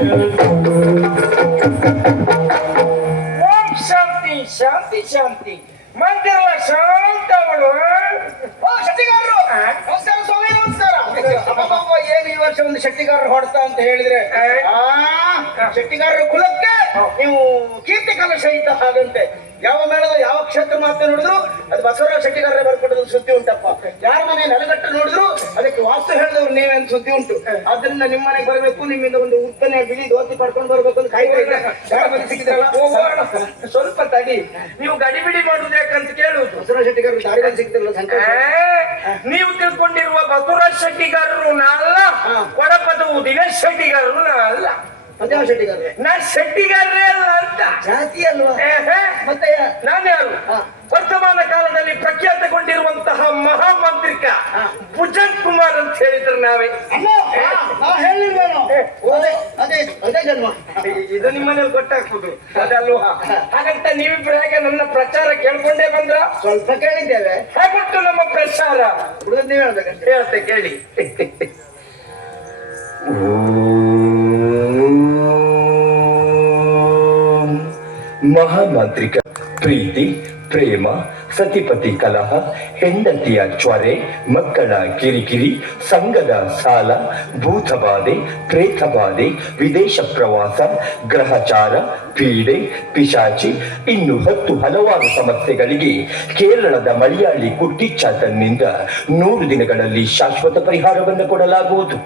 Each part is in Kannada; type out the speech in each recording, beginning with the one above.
ಓಂ ಶಾಂತಿ ಶಾಂತಿ ಶಾಂತಿ ಮಂದಿರ ಶಾಂತ ಅವಳು. ಶೆಟ್ಟಿಗಾರರು ನಮಸ್ಕಾರ ಸ್ವಾಮಿ, ನಮಸ್ಕಾರ. ಅಬ್ಬಬ್ಬಬ್ಬ, ಏನು ಈ ವರ್ಷ ಒಂದು ಶೆಟ್ಟಿಗಾರರು ಹೊಡ್ತ ಅಂತ ಹೇಳಿದ್ರೆ ಶೆಟ್ಟಿಗಾರರ ಕುಲಕ್ಕೆ ನೀವು ಕೀರ್ತಿ ಕಲಶ ಇದ್ದ ಹಾಗಂತೆ. ಯಾವ ಮೇಳದ ಯಾವ ಕ್ಷೇತ್ರ ಮಾತ್ರ ನೋಡಿದ್ರು ಅದು ಬಸವರಾಜ ಶೆಟ್ಟಿಗಾರರೇ ಬರ್ಕೊಡೋದು ಸುದ್ದಿ ಉಂಟಪ್ಪ. ಯಾರ ಮನೆ ನೆಲಗಟ್ಟು ನೋಡಿದ್ರು ಅದಕ್ಕೆ ವಾಸ್ತು ಹೇಳಿದವ್ರು ನೀವೇ ಅಂತ ಸುದ್ದಿ ಉಂಟು. ಆದ್ರಿಂದ ನಿಮ್ಮ ಮನೆಗೆ ಬರಬೇಕು, ನಿಮ್ಮಿಂದ ಒಂದು ಉತ್ತನೆ ಬಿಳಿ ಧೋತಿ ಪಡ್ಕೊಂಡು ಬರ್ಬೇಕು ಅಂತ ಕಾಯ್ತಾ ಇದ್ರೆ ಯಾರ ಮನೆ ಸಿಕ್ಕಿದ್ರಲ್ಲ. ಸ್ವಲ್ಪ ತಡಿ, ನೀವು ಗಡಿಬಿಡಿ ಮಾಡುದು ಯಾಕಂತ ಕೇಳುವುದು. ಬಸವರಾಜ ಶೆಟ್ಟಿಗಾರರು ದಾರಿಯಲ್ಲಿ ಸಿಕ್ಕಿದ್ರಲ್ಲ ಸಂತೋಷ. ನೀವು ತಿಳ್ಕೊಂಡಿರುವ ಬಸವರಾಜ ಶೆಟ್ಟಿಗಾರರು ನಾ ಅಲ್ಲ, ಕೊಡಪದವು ದಿನೇಶ್ ಶೆಟ್ಟಿಗಾರರು ನಾ ಅಲ್ಲ. ಅದ್ಯಾವ ಶೆಟ್ಟಿಗಾರರು? ನಾ ಶೆಟ್ಟಿಗಾರರೇ ಅಲ್ಲ ಅಂತ. ಜಾತಿ ಅಲ್ವಾ ಮತ್ತೆ? ನಾನು ಯಾರು? ವರ್ತಮಾನ ಕಾಲದಲ್ಲಿ ಪ್ರಖ್ಯಾತಗೊಂಡಿರುವಂತಹ ಮಹಾಮಾಂತ್ರಿಕ ಭುಜಂಗ್ ಕುಮಾರ್ ಅಂತ ಹೇಳಿದ್ರು ನಾವೇ. ಹೇಳಿಲ್ವೇನೋ? ಅದೇ ಜನ್ಮ. ಇದು ನಿಮ್ಮನೇಲಿ ಗೊತ್ತಾಗ್ತದೆ ಅದಲ್ವಾ? ಹಾಗಂತ ನೀವಿಬ್ರು ಹೇಗೆ ನನ್ನ ಪ್ರಚಾರ ಕೇಳ್ಕೊಂಡೇ ಬಂದ್ರ? ಸ್ವಲ್ಪ ಕೇಳಿದ್ದೇವೆ. ಹೇಗುಂಟು ನಮ್ಮ ಪ್ರಚಾರ? ಹುಡುಗನ್ ನೀವ್ ಹೇಳ್ಬೇಕಂತ ಹೇಳ್ತೆ ಕೇಳಿ. ಮಹಾಮಾಂತ್ರಿಕ ಪ್ರೀತಿ, ಪ್ರೇಮ, ಸತಿಪತಿ ಕಲಹ, ಹೆಂಡತಿಯ ಚ್ವರೆ, ಮಕ್ಕಳ ಕಿರಿಕಿರಿ, ಸಂಘದ ಸಾಲ, ಭೂತಬಾಧೆ, ಪ್ರೇತಬಾಧೆ, ವಿದೇಶ ಪ್ರವಾಸ, ಗ್ರಹಚಾರ, ಪೀಡೆ, ಪಿಶಾಚಿ, ಇನ್ನು 10 ಹಲವಾರು ಸಮಸ್ಯೆಗಳಿಗೆ ಕೇರಳದ ಮಲಯಾಳಿ ಕುಟ್ಟಿಚ್ಚ ತನ್ನಿಂದ 100 ದಿನಗಳಲ್ಲಿ ಶಾಶ್ವತ ಪರಿಹಾರವನ್ನು ಕೊಡಲಾಗುವುದು.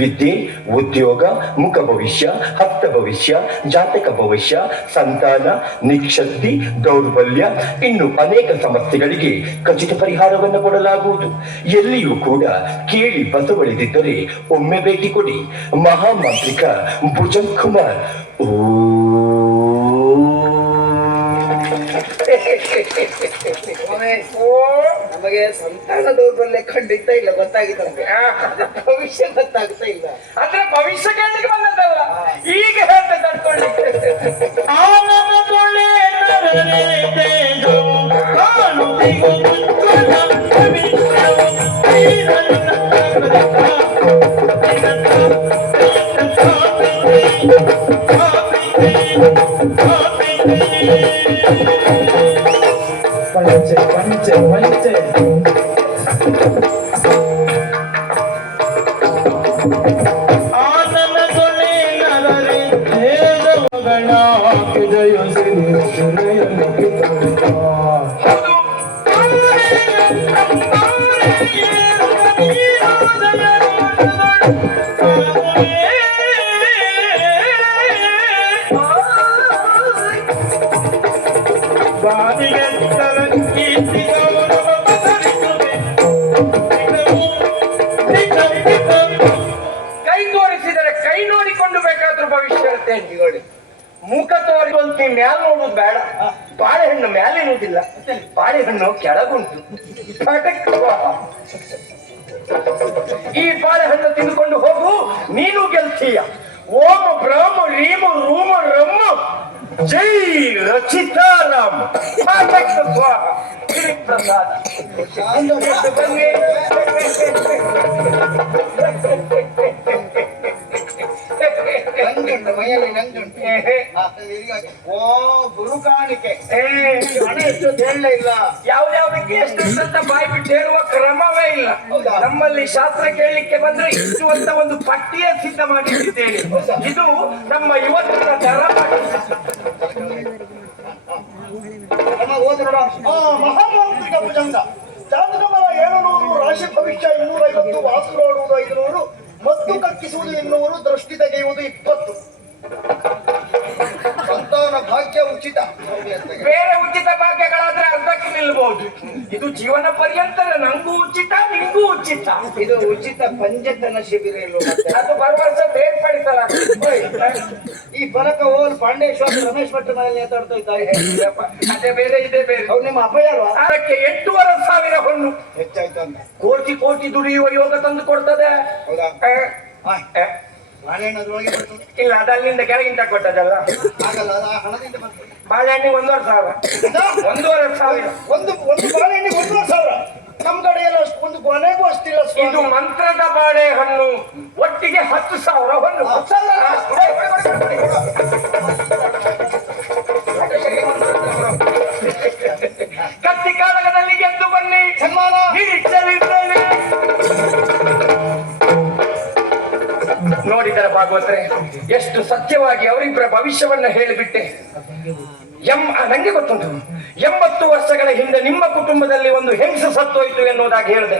ವಿದ್ಯೆ, ಉದ್ಯೋಗ, ಮುಖ ಭವಿಷ್ಯ, ಹಸ್ತ ಭವಿಷ್ಯ, ಜಾತಕ ಭವಿಷ್ಯ, ಸಂತಾನ, ನಿಕ್ಷಕ್ತಿ, ದೌರ್ಬಲ್ಯ, ಇನ್ನು ಅನೇಕ ಸಮಸ್ಯೆಗಳಿಗೆ ಖಚಿತ ಪರಿಹಾರವನ್ನು ಕೊಡಲಾಗುವುದು. ಎಲ್ಲಿಯೂ ಕೂಡ ಕೇಳಿ ಬಸವಳಿದಿದ್ದರೆ ಒಮ್ಮೆ ಭೇಟಿ ಕೊಡಿ. ಮಹಾಮಾಂತ್ರಿಕ ಭುಜಂಗ್ ಕುಮಾರ್. ನಮಗೆ ಸಂತಾನ ದೌರ್ಬಲ್ಯ ಖಂಡಿತ ಇಲ್ಲ, ಗೊತ್ತಾಗಿತ್ತು. ಭವಿಷ್ಯ ಗೊತ್ತಾಗ್ತಾ ಇಲ್ಲ. ಅಂದ್ರೆ ಭವಿಷ್ಯ ಕೇಳಲಿಕ್ಕೆ ಬಂದದ್ದಲ್ಲ, ಈಗ ಹೇಳ್ತಾ ತಡ್ಕೊಳ್ಳಿಕ್ಕೆ. ಪಂಚೆ ಪಂಚೆ ಪಂಚೆ ಆನಂದ ಸೊಳ್ಳೆ ನರರೆ ದೇವಗಳ ಜಯ ಕೈ ತೋರಿಸಿದರೆ ಕೈ ನೋಡಿಕೊಂಡು ಬೇಕಾದ್ರೂ ಭವಿಷ್ಯ ಹೇಳ್ತೇನೆ. ಮುಖ ತೋರಿಸುವಂತ ಮ್ಯಾಲ ನೋಡುದು ಬೇಡ. ಬಾಳೆಹಣ್ಣು ಮ್ಯಾಲೆ ಇರುವುದಿಲ್ಲ, ಬಾಳೆಹಣ್ಣು ಕೆಳಗುಂಟು. ಈ ಬಾಳೆಹಣ್ಣು ತಿಂದುಕೊಂಡು ಹೋಗು, ನೀನು ಗೆಲ್ತೀಯ. ಓಂ ಬ್ರಹ್ಮ ರೀಮ ರೂಮ ರಮ್ಮ ಜೈ ರಚಿತಾರಾಮ್. ಪ್ರಸಾದ ನಂಜುಂಟು ಮೈಯಲ್ಲಿ ನಂಜುಂಟು. ಓ ಗುರು ಕಾಣಿಕೆ ಹಣ ಎಷ್ಟು ಹೇಳಲೇ ಇಲ್ಲ. ಯಾವ್ದಾವ್ದಕ್ಕೆ ಎಷ್ಟು ಅಂತ ಬಾಯಿ ಬಿಟ್ಟು ಹೇಳುವ ಕ್ರಮವೇ ಇಲ್ಲ. ನಮ್ಮಲ್ಲಿ ಶಾಸ್ತ್ರ ಕೇಳಲಿಕ್ಕೆ ಬಂದ್ರೆ ಇಷ್ಟು ಅಂತ ಒಂದು ಪಟ್ಟಿಯೇ ಸಿದ್ಧ ಮಾಡಿಟ್ಟಿದ್ದೇನೆ. ಇದು ನಮ್ಮ ಇವತ್ತಿನ ದರ. ಮಹಾಮಾಂತ್ರಿಕ ಭುಜಂಗ ಜಾತಕಬಲ 700, ರಾಶಿ ಭವಿಷ್ಯ 250, ವಾಸು ನೋಡುವುದು 500, ಮತ್ತು ಕಕ್ಕಿಸುವುದು 200, ದೃಷ್ಟಿ ತೆಗೆಯುವುದು 20. ಸಂತಾನ ಭಾಗ್ಯ ಉಚಿತ. ಬೇರೆ ಉಚಿತ ಭಾಗ್ಯಗಳಾದ್ರೆ ಅರ್ಧಕ್ಕೆ ನಿಲ್ಬಹುದು. ಇದು ಜೀವನ ಪರ್ಯಂತರ ನಂಗೂ ಉಚಿತ, ನಿಂಗೂ ಉಚಿತ. ಇದು ಉಚಿತ ಪಂಚತನ ಶಿಬಿರ ಇಲ್ವ? ಅದು ಬರುವರ್ಷ ಬೇರ್ಪಡಿಸಲಾಗ್ತದೆ. ಈ ಫಲಕ ಹೋಲ್ ಪಾಂಡೇಶ್ವರ ರಮೇಶ್ ಭಟ್ ಮನೆಯಲ್ಲಿ ನೇತಾಡ್ತಾ ಇದ್ದಾರೆ. ಅದೇ ಬೇರೆ ಇದೆ ಬೇರೆ. ಅವ್ರು ನಿಮ್ಮ ಅಭಯ ಅಲ್ವಾ? ಅದಕ್ಕೆ 8,500 ಹೊನ್ನು ಹೆಚ್ಚಾಯ್ತು ಅಂತ. ಕೋಟಿ ಕೋಟಿ ದುಡಿಯುವ ಯೋಗ ತಂದು ಕೊಡ್ತದೆ. ಹೌದಾ? ಬಾಳೆಹಣ್ಣೊಳಗೆ ಬರ್ತದೆ ಇಲ್ಲ, ಅದಲ್ಲಿಂದ ಕೆಳಗಿಂತ ಕೊಟ್ಟದಲ್ಲ. ಆಗಲ್ಲ, ಅದು ಆ ಹಣದಿಂದ ಬರ್ತದೆ. ಬಾಳೆಹಣ್ಣಿಗೆ 1,500. 1,500. ಒಂದು ಬಾಳೆಹಣ್ಣಿಗೆ 1,500. ನಮ್ ಕಡೆ ಎಲ್ಲ ಒಂದು ಕೊನೆಗೂ ಅಷ್ಟಿಲ್ಲ. ಇದು ಮಂತ್ರದ ಬಾಳೆಹಣ್ಣು. ಒಟ್ಟಿಗೆ 10,000 ಹೊನ್ನು. ಭಾಗವತ್ರೆ, ಎಷ್ಟು ಸತ್ಯವಾಗಿ ಅವರಿಬ್ಬರ ಭವಿಷ್ಯವನ್ನ ಹೇಳಿಬಿಟ್ಟೆ. ನಂಗೆ ಗೊತ್ತುಂಟು, 80 ವರ್ಷಗಳ ಹಿಂದೆ ನಿಮ್ಮ ಕುಟುಂಬದಲ್ಲಿ ಒಂದು ಹೆಂಗಸು ಸತ್ತೋಯ್ತು ಎನ್ನುವುದಾಗಿ ಹೇಳಿದೆ.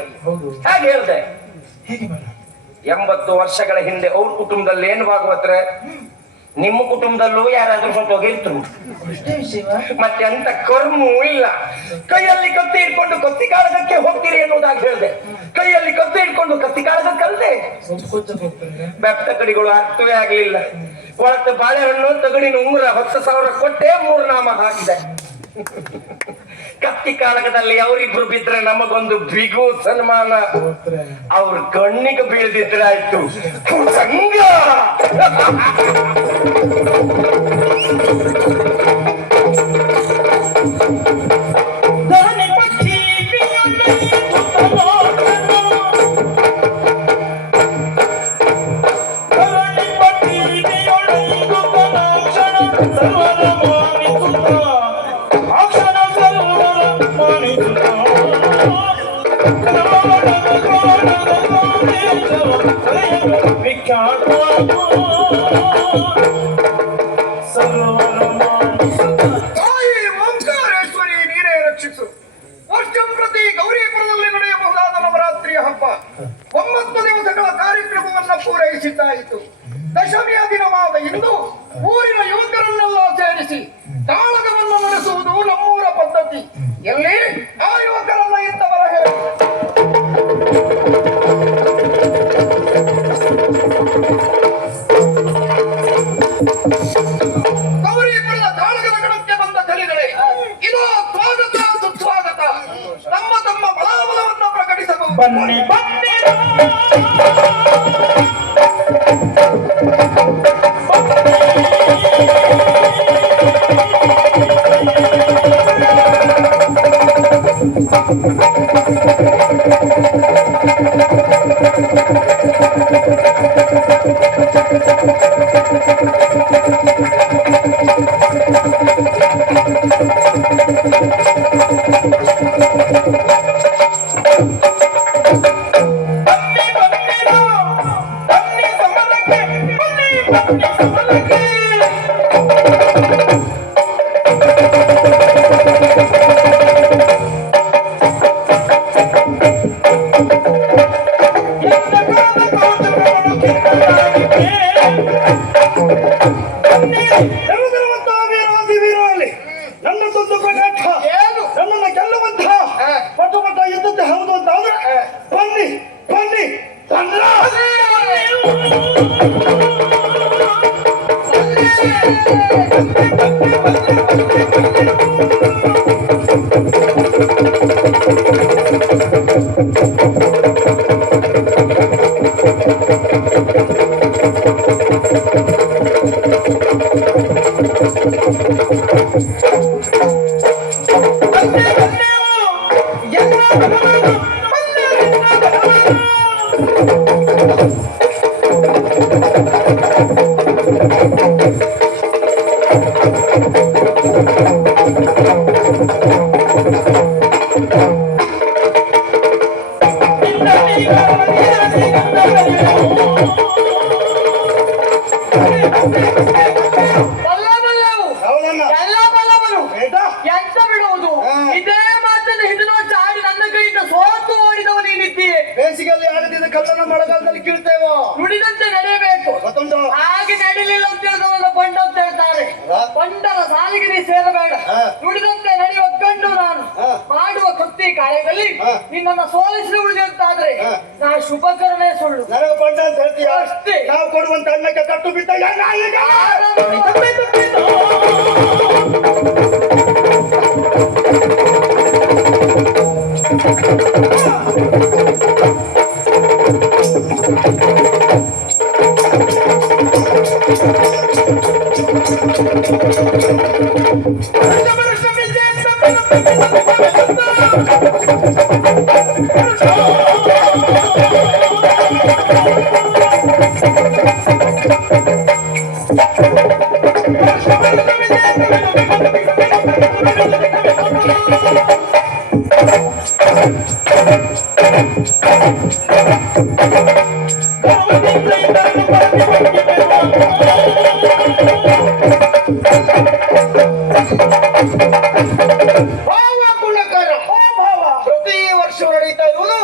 ಹಾಗೆ ಹೇಳಿದೆ. 80 ವರ್ಷಗಳ ಹಿಂದೆ ಅವ್ರ ಕುಟುಂಬದಲ್ಲಿ ಏನು ಭಾಗವತ್ರೆ, ನಿಮ್ಮ ಕುಟುಂಬದಲ್ಲೂ ಯಾರಾದ್ರೂ ಸತ್ತೋಗಿರ್ತರು. ಮತ್ತೆ ಅಂತ ಕರ್ಮೂ ಇಲ್ಲ. ಕೈಯಲ್ಲಿ ಕತ್ತಿ ಇಟ್ಕೊಂಡು ಕತ್ತಿ ಕಾಳಗಕ್ಕೆ ಹೋಗ್ತೀರಿ ಎನ್ನುವುದಾಗಿ ಹೇಳಿದೆ. ಕೈಯಲ್ಲಿ ಕತ್ತಿ ಇಟ್ಕೊಂಡು ಕತ್ತಿ ಕಾಳಗಕ್ಕಲ್ದೆ ಬೆಪ್ತ ಕಡಿಗಳು ಅರ್ಥವೇ ಆಗ್ಲಿಲ್ಲ. ಒಳತ್ತ ಬಾಳೆಹಣ್ಣು ತಗಡಿನ ಉಂಗುರ 10,000 ಕೊಟ್ಟೆ 3 ನಾಮ ಹಾಕಿದೆ. ಕತ್ತಿ ಕಾಳಗದಲ್ಲಿ ಅವರಿಬ್ರು ಬಿದ್ರೆ ನಮಗೊಂದು ಬಿಗು ಸನ್ಮಾನ. ಅವ್ರ ಕಣ್ಣಿಗೆ ಬೀಳ್ದಿದ್ರೆ ಆಯ್ತು ಸಂಗ. ಓಂಕಾರೇಶ್ವರಿ ನೀರೇ ರಕ್ಷಿಸು. ವರ್ಷಂಪ್ರತಿ ಗೌರಿಪುರದಲ್ಲಿ ನಡೆಯಬಹುದಾದ ನವರಾತ್ರಿಯ ಹಬ್ಬ 9 ದಿವಸಗಳ ಕಾರ್ಯಕ್ರಮವನ್ನು ಪೂರೈಸಿದ್ದಾಯಿತು. ದಶಮಿಯ ದಿನವಾದ ಇಂದು ಊರಿನ ಯುವಕರನ್ನೆಲ್ಲ ಸೇರಿಸಿ ಕಾಳಗವನ್ನು ನಡೆಸುವುದು ನಮ್ಮೂರ ಪದ್ಧತಿ. ಎಲ್ಲಿ ಆ ಯುವಕರನ್ನ ಇದ್ದವರ ಹೇಳಿ ಗೌರಿಪುರದ ಕಾಳಗದ ಗಣಕ್ಕೆ ಬಂದ ಕಲಿಗಳೇ, ಇದು ಸ್ವಾಗತ ಸುಸ್ವಾಗತ. ತಮ್ಮ ತಮ್ಮ ಬಲಾಬಲವನ್ನು ಪ್ರಕಟಿಸಬಹುದು. ಬನ್ನಿ ಬನ್ನಿ ನನ್ನನ್ನು ಗೆಲ್ಲುವಂತ ಪಟ ಪಟ ಇದ್ದದ್ದೇ ಹೌದು ಅಂತ ಆದ್ರೆ ಬನ್ನಿ ಬನ್ನಿ ಎಂತ ಬಿಡುವುದು? ಇದೇ ಮಾತನ್ನು ಹಿಂದಿನ ಚಾಡಿ ನನ್ನ ಕೈಯಿಂದ ಸೋತು ಓಡಿದವ ನೀನಿದ್ದೀಯೆ. ಬೇಸಿಗೆಯಲ್ಲಿ ಆಗದಿದ್ದ ಕಲ್ಲನ್ನು ಮಳೆಗಾಲದಲ್ಲಿ ಕೀಳ್ತೇವೋ? ನುಡಿದಂತೆ ನಡೆಯಬೇಕು. ಗೊತ್ತುಂಟು? ಹಾಗೆ ನಡಿಲಿಲ್ಲ ಅಂತ ಹೇಳಿದವಲ್ಲ ಬಂಡ ಅಂತ ಹೇಳ್ತಾರೆ. ಬಂಡರ ಸಾಲಿಗೆ ನೀ ಸೇರಬೇಡ. ನುಡಿದಂತೆ ನಡೆಯುವ ಗಂಡು ನಾನು. ಮಾಡುವ ಕೃತಿ ಕಾರ್ಯದಲ್ಲಿ ನಿನ್ನನ್ನು ಸೋಲಿಸಿ ಉಳಿದಂತಾದ್ರೆ ನಾ ಶುಭಕರನೇ ಸುಳ್ಳು. ನನಗೆ ಬಂಡ ಅಂತ ಹೇಳ್ತೀಯ? ಅಷ್ಟೇ. ನಾವು ಕೊಡುವಂತ ಅನ್ನಕ್ಕೆ ಕಟ್ಟು ಬಿದ್ದ Come on, ಭಾವ ಗುಣಕರ ಪ್ರತಿ ವರ್ಷ ನಡೀತಾ ಇರುವುದು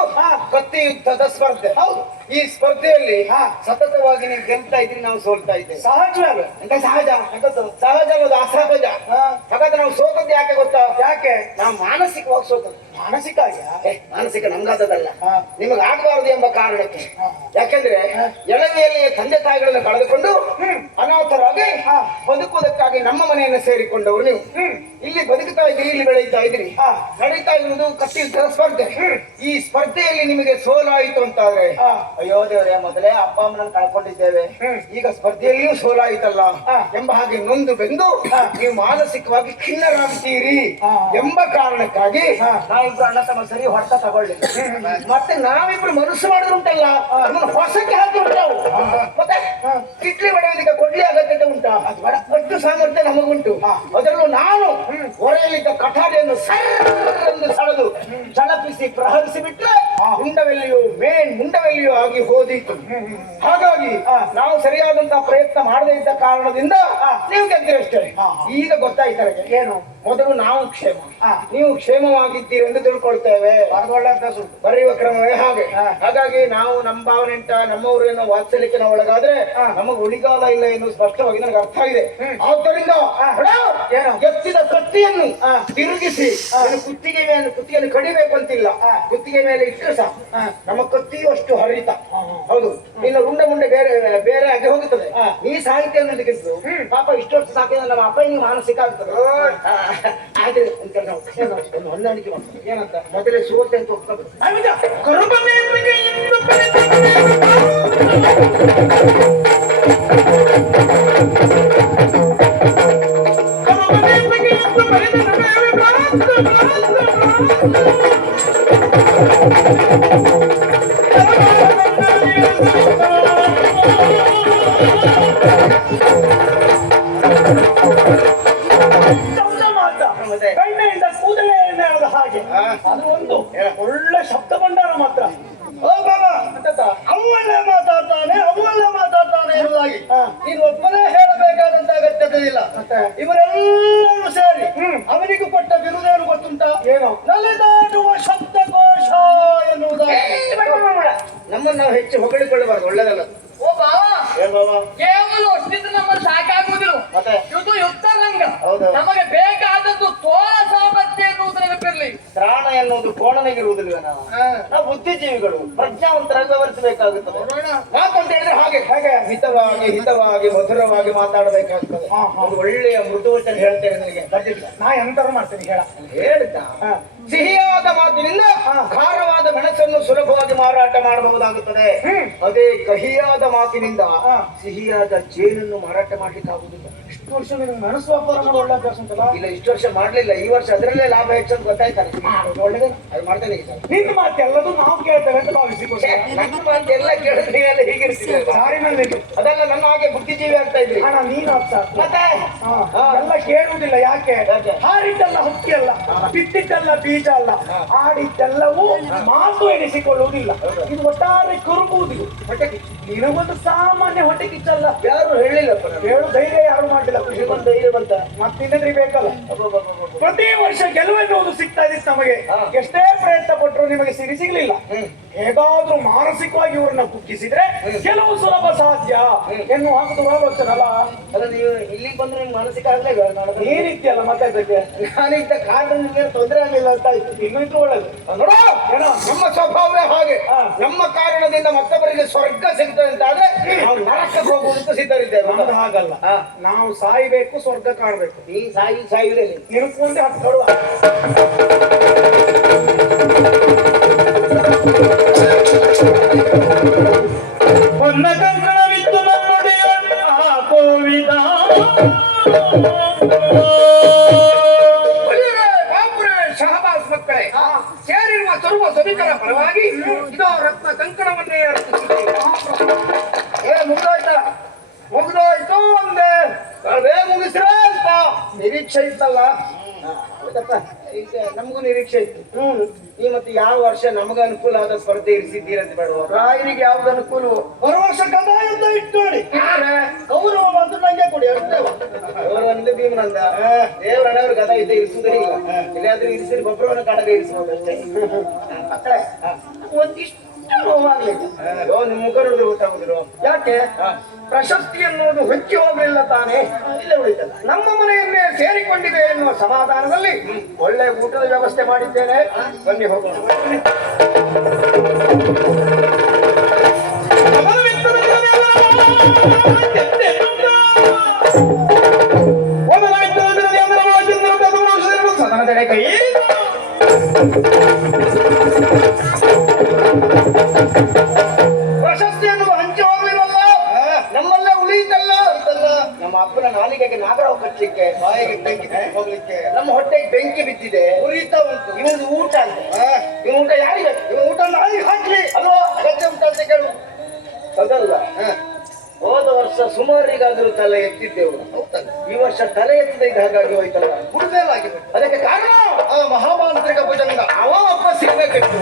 ಕತ್ತಿ ಯುದ್ಧದ ಸ್ಪರ್ಧೆ. ಹೌದು, ಈ ಸ್ಪರ್ಧೆಯಲ್ಲಿ ಸತತವಾಗಿ ನೀವು ಗೆಲ್ತಾ ಇದ್ರಿ, ನಾವು ಸೋಲ್ತಾ ಇದ್ದೇವೆ. ಸಹಜವೇ ಅಂತ ಸಹಜ, ಸಹಜ ಅನ್ನೋದು ಅಸಹಜ. ಹಾಗಾದ್ರೆ ನಾವು ಸೋತದ್ದು ಯಾಕೆ ಗೊತ್ತಾ? ಯಾಕೆ? ನಾವು ಮಾನಸಿಕವಾಗಿ ಸೋತದ್ದು. ಮಾನಸಿಕ ಮಾನಸಿಕ ನಮ್ಗಾದದಲ್ಲ, ನಿಮಗೆ ಆಗಬಾರದು ಎಂಬ ಕಾರಣಕ್ಕೆ. ಯಾಕೆಂದ್ರೆ ಎಳವೆಯಲ್ಲಿ ತಂದೆ ತಾಯಿಗಳನ್ನ ಕಳೆದುಕೊಂಡು ಅನಾಥರಾಗಿ ಬದುಕುವುದಕ್ಕಾಗಿ ನಮ್ಮ ಮನೆಯನ್ನು ಸೇರಿಕೊಂಡವರು ನೀವು. ಇಲ್ಲಿ ಬದುಕುತ್ತಾ ಇದ್ರಿ, ಇಲ್ಲಿ ಬೆಳೀತಾ ಇದ್ರಿ. ನಡೀತಾ ಇರುವುದು ಕತ್ತಿ ಯುದ್ಧದ ಸ್ಪರ್ಧೆ. ಈ ಸ್ಪರ್ಧೆಯಲ್ಲಿ ನಿಮಗೆ ಸೋಲಾಯಿತು ಅಂತಾದ್ರೆ ಅಯ್ಯೋ ದೇವರೇ, ಮೊದಲೇ ಅಪ್ಪ ಅಮ್ಮನನ್ನು ಕಳ್ಕೊಂಡಿದ್ದೇವೆ, ಈಗ ಸ್ಪರ್ಧೆಯಲ್ಲಿಯೂ ಸೋಲಾಯಿತಲ್ಲ ಎಂಬ ಹಾಗೆ ನೊಂದು ಬೆಂದು ನೀವು ಮಾನಸಿಕವಾಗಿ ಖಿನ್ನರಾಗ್ತೀರಿ ಎಂಬ ಕಾರಣಕ್ಕಾಗಿ ನಾವಿಬ್ರು ಅಣ್ಣ ತಮ್ಮ ಸರಿ ಹೊಡೆತ ತಗೊಳ್ಳಿ. ಮತ್ತೆ ನಾವಿಬ್ರು ಮನಸ್ಸು ಮಾಡಿದ್ರುಂಟಲ್ಲ, ಅದನ್ನು ಹೊಸಕ್ಕೆ ಹಾಕಿ ಬಿಟ್ಟವು. ಮತ್ತೆ ಕಿಟ್ಲಿ ಹೊಡೆಯೋದಕ್ಕೆ ಕೊಡ್ಲಿ ಅಗತ್ಯತೆ ಉಂಟಾ? ಅಷ್ಟು ಸಾಮರ್ಥ್ಯ ನಮಗುಂಟು. ಅದರಲ್ಲೂ ನಾನು ಹೊರೆಯಲ್ಲಿದ್ದ ಕಠಾರಿಯನ್ನು ಸರಎಂದು ಸೆಳೆದು ಝಳಪಿಸಿ ಪ್ರಹರಿಸಿ ಬಿಟ್ರೆ ಮುಂಡವೆಲ್ಲಿಯೂ ಆಗಿ ಹೋದೀತು. ಹಾಗಾಗಿ ನಾವು ಸರಿಯಾದಂತಹ ಪ್ರಯತ್ನ ಮಾಡದೇ ಇದ್ದ ಕಾರಣದಿಂದ ನೀವು ಗೆದ್ದಿರಷ್ಟೇ. ಈಗ ಗೊತ್ತಾಯ್ತು ನನಗೆ ಏನು, ಮೊದಲು ನಾವು ಕ್ಷೇಮ, ನೀವು ಕ್ಷೇಮವಾಗಿದ್ದೀರಿ ಎಂದು ತಿಳ್ಕೊಳ್ತೇವೆ. ಒಳ್ಳೆ ಅಭ್ಯಾಸ ಬರೆಯುವ ಕ್ರಮವೇ ಹಾಗೆ. ಹಾಗಾಗಿ ನಾವು ನಮ್ಮ ಭಾವನೆ ನಮ್ಮವರು ಏನೋ ವಾತ್ಸಲ್ಯಕ್ಕೆ ನಾವು ಒಳಗಾದ್ರೆ ನಮಗೆ ಉಳಿಗಾಲ ಇಲ್ಲ ಎಂದು ಸ್ಪಷ್ಟವಾಗಿ ನನಗೆ ಅರ್ಥ ಆಗಿದೆ. ಆದ್ದರಿಂದ ಎತ್ತಿದ ಕತ್ತಿಯನ್ನು ತಿರುಗಿಸಿ ಕುತ್ತಿಗೆಯನ್ನು ಕಡಿಬೇಕು ಅಂತಿಲ್ಲ, ಕುತ್ತಿಗೆ ಮೇಲೆ ಇಟ್ಟರೆ ಸಾಕು. ನಮ್ಮ ಕತ್ತಿಯು ಅಷ್ಟು ಹರಿತ. ಹೌದು, ಇನ್ನು ಮುಂಡೆ ಬೇರೆ ಬೇರೆ ಆಗಿ ಹೋಗುತ್ತದೆ. ಈ ಸಾಹಿತ್ಯ ಅನ್ನೋದಕ್ಕಿಂತ ಪಾಪ ಇಷ್ಟು ವರ್ಷ ಸಾಕಿದ ನಮ್ಮ ಅಪ್ಪ ನೀವು ಮಾನಸಿಕ ಆಗ್ತದೆ. ಆದ್ರೆ ಒಂದು ಹೊಂದಾಣಿಕೆ ಮಾಡ್ತಾರೆ. ಏನಂತ ಮೊದಲೇ ಸೋತೆ ಅಂತ ಒಪ್ಕೋಬೇಕು. ಕಣ್ಣಿಂದ ಕೂದಲೇ ಎಣ್ಣೆ ಎಳೆದ ಹಾಗೆ ಅದು ಒಂದು ಒಳ್ಳೆ ಶಬ್ದ ಭಂಡಾರ ಮಾತ್ರ. ಓ ಬಾಬಾ, ಅವಳೇ ಮಾತಾಡ್ತಾನೆ ಎನ್ನುವುದಾಗಿ ನೀನು ಒಬ್ಬನೇ ಹೇಳಬೇಕಾದಂತ ಅಗತ್ಯತೆ ಇಲ್ಲ. ಇವರೆಲ್ಲರೂ ಸೇರಿ ಅವನಿಗೂ ಕೊಟ್ಟ ಬಿರುದೇನು ಗೊತ್ತುಂಟಾ? ಏನು? ನಲಿದಾಡುವ ಶಬ್ದಕೋಶ ಎನ್ನುವುದಾಗಿ. ನಮ್ಮನ್ನು ನಾವು ಹೆಚ್ಚು ಹೊಗಳಿಕೊಳ್ಳಬಾರದು, ಒಳ್ಳೆದಲ್ಲ. ಓ ಬಾವ, ಏನ್ ಬಾಬಾ? ಕೇವಲ ಅಷ್ಟಿದ್ರೆ ನಮ್ಮಲ್ಲಿ ಸಾಕಾಗುವುದಿಲ್ಲ. ಮತ್ತೆ ಇದು ಯುದ್ಧ ರಂಗ. ಹೌದು. ನಮಗೆ ಬೇಕಾದದ್ದು ತೋಳ ಸಾಮರ್ಥ್ಯ ಎನ್ನುವುದು ನೆನಪಿರ್ಲಿ. ತ್ರಾಣ ಎನ್ನುವುದು ಕೋಣನೆಗಿರುವುದಿಲ್ಲ. ನಾವು ಬುದ್ಧಿಜೀವಿಗಳು, ಪ್ರಜ್ಞಾವಂತರಾಗಿ ವ್ಯವಹರಿಸಬೇಕಾಗುತ್ತದೆ. ಮಾತು ಅಂತ ಹೇಳಿದ್ರೆ ಹಾಗೆ ಹಿತವಾಗಿ ಮಧುರವಾಗಿ ಮಾತಾಡಬೇಕಾಗ್ತದೆ. ಒಂದು ಒಳ್ಳೆಯ ಮೃದುವಚನ ಹೇಳ್ತೇನೆ ನಿನಗೆ. ನಾ ಎಂತಾರು ಮಾಡ್ತೇನೆ ಹೇಳ್ತಾ ಸಿಹಿಯಾದ ಮಾತಿನಿಂದ ಖಾರವಾದ ಮೆಣಸನ್ನು ಸುಲಭವಾಗಿ ಮಾರಾಟ ಮಾಡಬಹುದಾಗುತ್ತದೆ. ಅದೇ ಕಹಿಯಾದ ಮಾತಿನಿಂದ ಸಿಹಿಯಾದ ಜೇನನ್ನು ಮಾರಾಟ ಮಾಡ್ಲಿಕ್ಕೆ ಆಗುದಿಲ್ಲ. ಇಷ್ಟು ವರ್ಷ ನಿಮ್ಗೆ ಮೆಣಸು ವ್ಯಾಪಾರ ಮಾಡೋ ಒಳ್ಳೆ ಅಭ್ಯಾಸ ಉಂಟಲ್ಲ? ಇಲ್ಲ, ಇಷ್ಟು ವರ್ಷ ಮಾಡ್ಲಿಲ್ಲ. ಈ ವರ್ಷ ಅದರಲ್ಲೇ ಲಾಭ ಹೆಚ್ಚಂತ ಗೊತ್ತಾಯ್ತಾನೆ. ಒಳ್ಳೆದೇ, ಅದು ಮಾಡ್ತೇನೆ. ಈಗ ನಿನ್ನ ಮಾತೆಲ್ಲದೂ ನಾವು ಕೇಳ್ತೇವೆ ಅಂತ ಭಾವಿಸಿಕೊಂಡು ನನ್ನ ಮಾತೆಲ್ಲ ಕೇಳಿದ್ರೆ ನೀವೆಲ್ಲ ಹೀಗಿರ್ತೀವಿ. ಸಾರಿನಲ್ಲಿ ಅದೆಲ್ಲ ನನ್ನ ಹಾಗೆ ಬುದ್ಧಿಜೀವಿ ಆಗ್ತಾ ಇದ್ರಿ. ಹಣ ನೀನು ಅರ್ಥ ಮತ್ತೆ ಎಲ್ಲ ಕೇಳುವುದಿಲ್ಲ. ಯಾಕೆ? ಹಾರಿದ್ದೆಲ್ಲ ಹಕ್ಕಿ ಅಲ್ಲ, ಬಿಟ್ಟಿದ್ದೆಲ್ಲ ಬೀಜ ಅಲ್ಲ, ಆಡಿದ್ದೆಲ್ಲವೂ ಮಾತು ಎಣಿಸಿಕೊಳ್ಳುವುದಿಲ್ಲ. ಇದು ಒಟ್ಟಾರೆ ಕುರುಕುವುದಿಲ್ಲ. ಹೊಟ್ಟೆ ಕಿಚ್ಚು ನಿನಗೊಂದು ಸಾಮಾನ್ಯ ಹೊಟ್ಟೆ ಕಿಚ್ಚಲ್ಲ. ಯಾರು ಹೇಳಿಲ್ಲಪ್ಪ, ಹೇಳು ಧೈರ್ಯ ಯಾರು ಮಾಡಿಲ್ಲ. ಖುಷಿ ಬಂದ ಧೈರ್ಯ ಬಂತ ಮತ್ತಿನ್ನೇನ್ರಿ ಬೇಕಲ್ಲ. ಪ್ರತಿ ವರ್ಷ ಗೆಲುವೆನ್ನುವುದು ಸಿಗ್ತಾ ಇದ್ದಿತ್ತು ನಮಗೆ. ಎಷ್ಟೇ ಪ್ರಯತ್ನ ಪಟ್ಟರು ನಿಮಗೆ ಸಿಗಲಿಲ್ಲ. ಹೇಗಾದ್ರೂ ಮಾನಸಿಕವಾಗಿ ಇವ್ರನ್ನ ಕುಗ್ಗಿಸಿದ್ರೆ ಕೆಲವು ಸುಲಭ ಸಾಧ್ಯ ಎನ್ನುವ ದುರಾಲೋಚನೆ ಅಲ್ಲ. ಅಲ್ಲ, ನೀವು ಇಲ್ಲಿಗೆ ಬಂದ್ರೆ ನಿಮ್ಗೆ ಮಾನಸಿಕ ಆಗ್ಲೇ ನೀನಿದ್ಯಲ್ಲ ಮತ್ತೆ ಅದಕ್ಕೆ ನಾನಿದ್ದ ಕಾರಣ ನಿಮಗೆ ತೊಂದರೆ ಆಗಲಿಲ್ಲ ಅಂತ ಆಯ್ತು. ಇನ್ನೂ ಇದ್ರು ಒಳ್ಳೇದು. ನೋಡ, ನಮ್ಮ ಸ್ವಭಾವವೇ ಹಾಗೆ. ನಮ್ಮ ಕಾರಣದಿಂದ ಮತ್ತೊಬ್ಬರಿಗೆ ಸ್ವರ್ಗ ಸಿಗ್ತದೆ ಅಂತ ಆದ್ರೆ ನಾವು ನರಕಕ್ಕೆ ಹೋಗುವುದಕ್ಕೂ ಸಿದ್ಧರಿದ್ದೇವೆ. ನಮ್ದು ಹಾಗಲ್ಲ, ನಾವು ಸಾಯ್ಬೇಕು, ಸ್ವರ್ಗ ಕಾಣಬೇಕು. ನೀ ಸಾಯುವುದೇ ನಿಲ್ಕೊಂಡೆ ಹತ್ತು ಕೊಡುವ. ಹೊನ್ನ ಕಂಕಣವಿತ್ತು ನನ್ನುடைய ಕೋವಿದ ಶಹಬಾಸ್ ಮಕ್ಕಳೇ, ಸೇರಿರುವ ಸರ್ವ ಸಭಿಕರ ಪರವಾಗಿ ಇದೋ ರತ್ನ ಕಂಕಣವನ್ನೇ ಅರ್ಪಿಸುತ್ತೇವೆ. ಮುಗಿದೋಯ್ತು ಒಂದೇ ಮುಗಿಸ್ರ ಅಂತ ನಿರೀಕ್ಷೆ ಇತ್ತಲ್ಲ. ಈಗ ನಮಗೂ ನಿರೀಕ್ಷೆ ಇತ್ತು. ಈ ಮತ್ತೆ ಯಾವ ವರ್ಷ ನಮಗ ಅನುಕೂಲ ಆದ ಸ್ಪರ್ಧೆ ಇರಿಸಿದ್ದೀರಂತ ಬೇಡುವ ರಾಯನಿಗೆ ಯಾವ್ದು ಅನುಕೂಲ? ಬರುವ ವರ್ಷ ಗದಾ ಯುದ್ಧ ಇಟ್ಟು ನೋಡಿ, ಗೌರವ ಬಂದು ನಂಗೆ ಕೊಡಿ. ಒಂದು ಭೀಮನಂದ ದೇವರ ಹಣವರು ಗದ ಇದೆ ಇರಿಸುವುದೇ ಇಲ್ಲ ಎಲ್ಲಿಯಾದ್ರೂ ಇರಿಸಿದ್ರೆ ಗೊಬ್ಬರವನ್ನು ಕಾಣದೆ ಇರಿಸಬಹುದು ಅಷ್ಟೇ ಮಕ್ಕಳೇ ಒಂದಿಷ್ಟು ನೋವಾಗ್ಲಿಕ್ಕೆ ನಿಮ್ ಮುಖ ನೋಡಿದ್ರೆ ಗೊತ್ತಾಗುದಿರೋ ಯಾಕೆ ಪ್ರಶಸ್ತಿ ಎನ್ನುವುದು ಹೊಚ್ಚಿ ಹೋಗ್ಲಿಲ್ಲ ತಾನೇ ಇಲ್ಲೇ ಉಳಿತಲ್ಲ ನಮ್ಮ ಮನೆಯನ್ನೇ ಸೇರಿಕೊಂಡಿದೆ ಎನ್ನುವ ಸಮಾಧಾನದಲ್ಲಿ ಒಳ್ಳೆ ಊಟದ ವ್ಯವಸ್ಥೆ ಮಾಡಿದ್ದೇನೆ ಬನ್ನಿ ಹೋಗೋಣ ಸದನದೆಡೆ ಕೈ ಪ್ರಶಸ್ತಿ ಎನ್ನುವ ಹಂಚಿ ಹೋಗ್ಲಿಲ್ವಲ್ಲ ನಮ್ಮಲ್ಲೇ ಉಳಿಯಿತಲ್ಲ ನಮ್ಮ ಅಪ್ಪನ ನಾಲಿಗೆಗೆ ನಾಗರಾವ್ ಕಟ್ಟಲಿಕ್ಕೆ ಬಾಯಿಗೆ ಬೆಂಕಿ ಹೋಗ್ಲಿಕ್ಕೆ ನಮ್ಮ ಹೊಟ್ಟೆಗೆ ಬೆಂಕಿ ಬಿದ್ದಿದೆ ಉರಿತಾ ಉಂಟು ಇವನು ಊಟ ಅಂತ ಇವ ಊಟ ಯಾರಿಗೆ ಇವ ಊಟ ನಾಯಿಗೆ ಹಾಕ್ಲಿ ಅಲ್ವಾ ಅಗತ್ಯ ಉಂಟು ಅಂತ ಕೇಳು ಅದಲ್ಲ ಹೋದ ವರ್ಷ ಸುಮಾರಿಗಾದ್ರೂ ತಲೆ ಎತ್ತಿದ್ದೆವು ಈ ವರ್ಷ ತಲೆ ಎತ್ತದ ಇದು ಹಾಗಾಗಿ ಹೋಯ್ತಲ್ಲ ಹುಡುಗಲಾಗಿದೆ ಅದಕ್ಕೆ ಕಾರಣ ಆ ಮಹಾಮಾಂತ್ರಿಕ ಭುಜಂಗ ಅವ ವಾಪಸ್ ಸಿಗ್ಬೇಕಿತ್ತು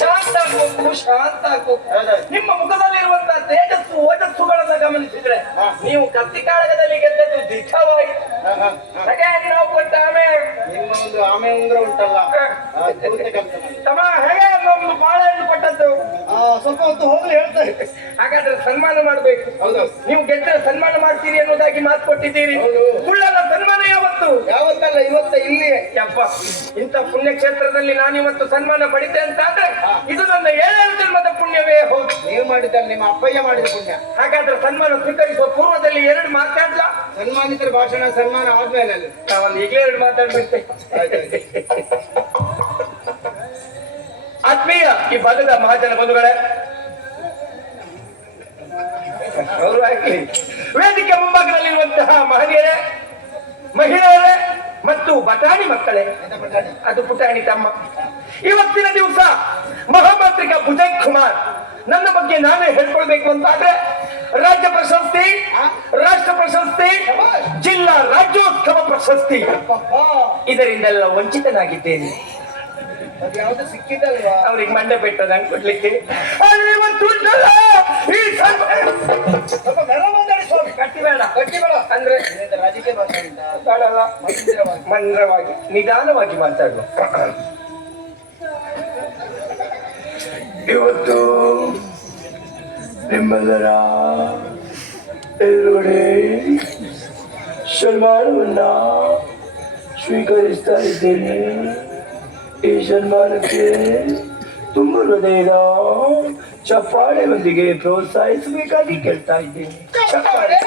ಶಾಂತ ಆಗ್ಬೇಕು ಶಾಂತ ಆಗ್ಬೇಕು ನಿಮ್ಮ ಮುಖದಲ್ಲಿರುವಂತಹ ತೇಜಸ್ಸು ಓಜಸ್ಸುಗಳನ್ನ ಗಮನಿಸಿದ್ರೆ ನೀವು ಕತ್ತಿ ಕಾಳಗದಲ್ಲಿ ಗೆದ್ದದ್ದು ದಿಟ್ಟವಾಯಿತು ಹಾಗಾಗಿ ನಾವು ಕೊಟ್ಟ ಆಮೇಲೆ ನಿಮ್ಮ ಒಂದು ಆಮೆ ಉಂಗ್ರ ಉಂಟಲ್ಲ ತಮ್ಮ ಹೇಗೆ ನಮ್ದು ಬಾಳೆಹಣ್ಣು ಕೊಟ್ಟದ್ದು ಸ್ವಲ್ಪ ಹೊತ್ತು ಹೋಗ್ಲಿ ಹೇಳ್ತಾ ಇದ್ದೆ ಹಾಗಾದ್ರೆ ಸನ್ಮಾನ ಮಾಡ್ಬೇಕು ಹೌದು ನೀವು ಗೆದ್ದರೆ ಸನ್ಮಾನ ಮಾಡ್ತೀರಿ ಅನ್ನೋದಾಗಿ ಮಾತು ಕೊಟ್ಟಿದ್ದೀರಿ ಹೌದು. ಸುಳ್ಳಲ್ಲ ಸನ್ಮಾನ ಯಾವತ್ತು ಯಾವತ್ತಲ್ಲ ಇವತ್ತ ಇಲ್ಲಿಯೇ ಯಪ್ಪ ಇಂಥ ಪುಣ್ಯಕ್ಷೇತ್ರದಲ್ಲಿ ನಾನು ಇವತ್ತು ಸನ್ಮಾನ ಪಡಿತೆ ಅಂತ ಆದ್ರೆ ಇದು ನನ್ನ 7 ಜನ್ಮದ ಪುಣ್ಯವೇ ಹೌದು ನೀವು ಮಾಡಿದ್ದಲ್ಲ ನಿಮ್ಮ ಅಪ್ಪಯ್ಯ ಮಾಡಿದ ಪುಣ್ಯ ಹಾಗಾದ್ರೆ ಸನ್ಮಾನ ಸ್ವೀಕರಿಸುವ ಪೂರ್ವದಲ್ಲಿ 2 ಮಾತಾಡ್ಲಾ ಸನ್ಮಾನಿತರ ಭಾಷಣ ಸನ್ಮಾನ ಆದ್ಮೇಲೆ ಅಲ್ಲಿ ನಾವೊಂದು ಈಗಲೇ 2 ಮಾತಾಡ್ಬಿಡ್ತೆ ಆತ್ಮೀಯ ಈ ಭಾಗದ ಮಹಾಜನ ಬಂಧುಗಳೇ ಅವರು ಆಗ್ಲಿ ವೇದಿಕೆ ಮುಂಭಾಗದಲ್ಲಿರುವಂತಹ ಮಹನೀಯರೇ ಮಹಿಳೆಯರೇ ಮತ್ತು ಬಟಾಣಿ ಮಕ್ಕಳೇ ಅದು ಪುಟಾಣಿ ತಮ್ಮ ಇವತ್ತಿನ ದಿವಸ ಮಹಾಮಾಂತ್ರಿಕ ಭುಜಂಗ್ ಕುಮಾರ್ ನನ್ನ ಬಗ್ಗೆ ನಾನೇ ಹೇಳ್ಕೊಳ್ಬೇಕು ಅಂತಾದ್ರೆ ರಾಜ್ಯ ಪ್ರಶಸ್ತಿ ರಾಷ್ಟ್ರ ಪ್ರಶಸ್ತಿ ಜಿಲ್ಲಾ ರಾಜ್ಯೋತ್ಸವ ಪ್ರಶಸ್ತಿ ಇದರಿಂದೆಲ್ಲ ವಂಚಿತನಾಗಿದ್ದೇನೆ ಅದು ಯಾವ್ದು ಸಿಕ್ಕಿದಲ್ವಾ ಅವ್ರಿಗೆ ಮಂಡೆ ಬೆಟ್ಟದಂಗೆ ಕೊಡ್ಲಿಕ್ಕೆ ಆದ್ರೆ ಇವತ್ತು ಉಂಟಲ್ಲ, ಈ ಸ್ವಲ್ಪ ಮೆಲ್ಲ ಮಾತಾಡಿ ಸ್ವಾಮಿ ಕಟ್ಟಿ ಬೇಡ ಗಟ್ಟಿ ಬೇಡ ಅಂದ್ರೆ ರಾಜಕೀಯ ಭಾಷೆ ಉಂಟಾ ಬೇಡಲ್ಲ, ಮಂದಿರವಾಗಿ ಮಂದ್ರವಾಗಿ ನಿಧಾನವಾಗಿ ಮಾತಾಡುವ. ಇವತ್ತು ನಿಮ್ಮೆಲ್ಲರ ಎದುರುಗಡೆ ಸನ್ಮಾನವನ್ನ ಸ್ವೀಕರಿಸ್ತಾ ಇದ್ದೇನೆ. ಈ ಸನ್ಮಾನಕ್ಕೆ ತುಂಬ ಹೃದಯದ ಚಪ್ಪಾಳೆಯೊಂದಿಗೆ ಪ್ರೋತ್ಸಾಹಿಸಬೇಕಾಗಿ ಕೇಳ್ತಾ ಇದ್ದೇನೆ. ಚಪ್ಪಾಳೆ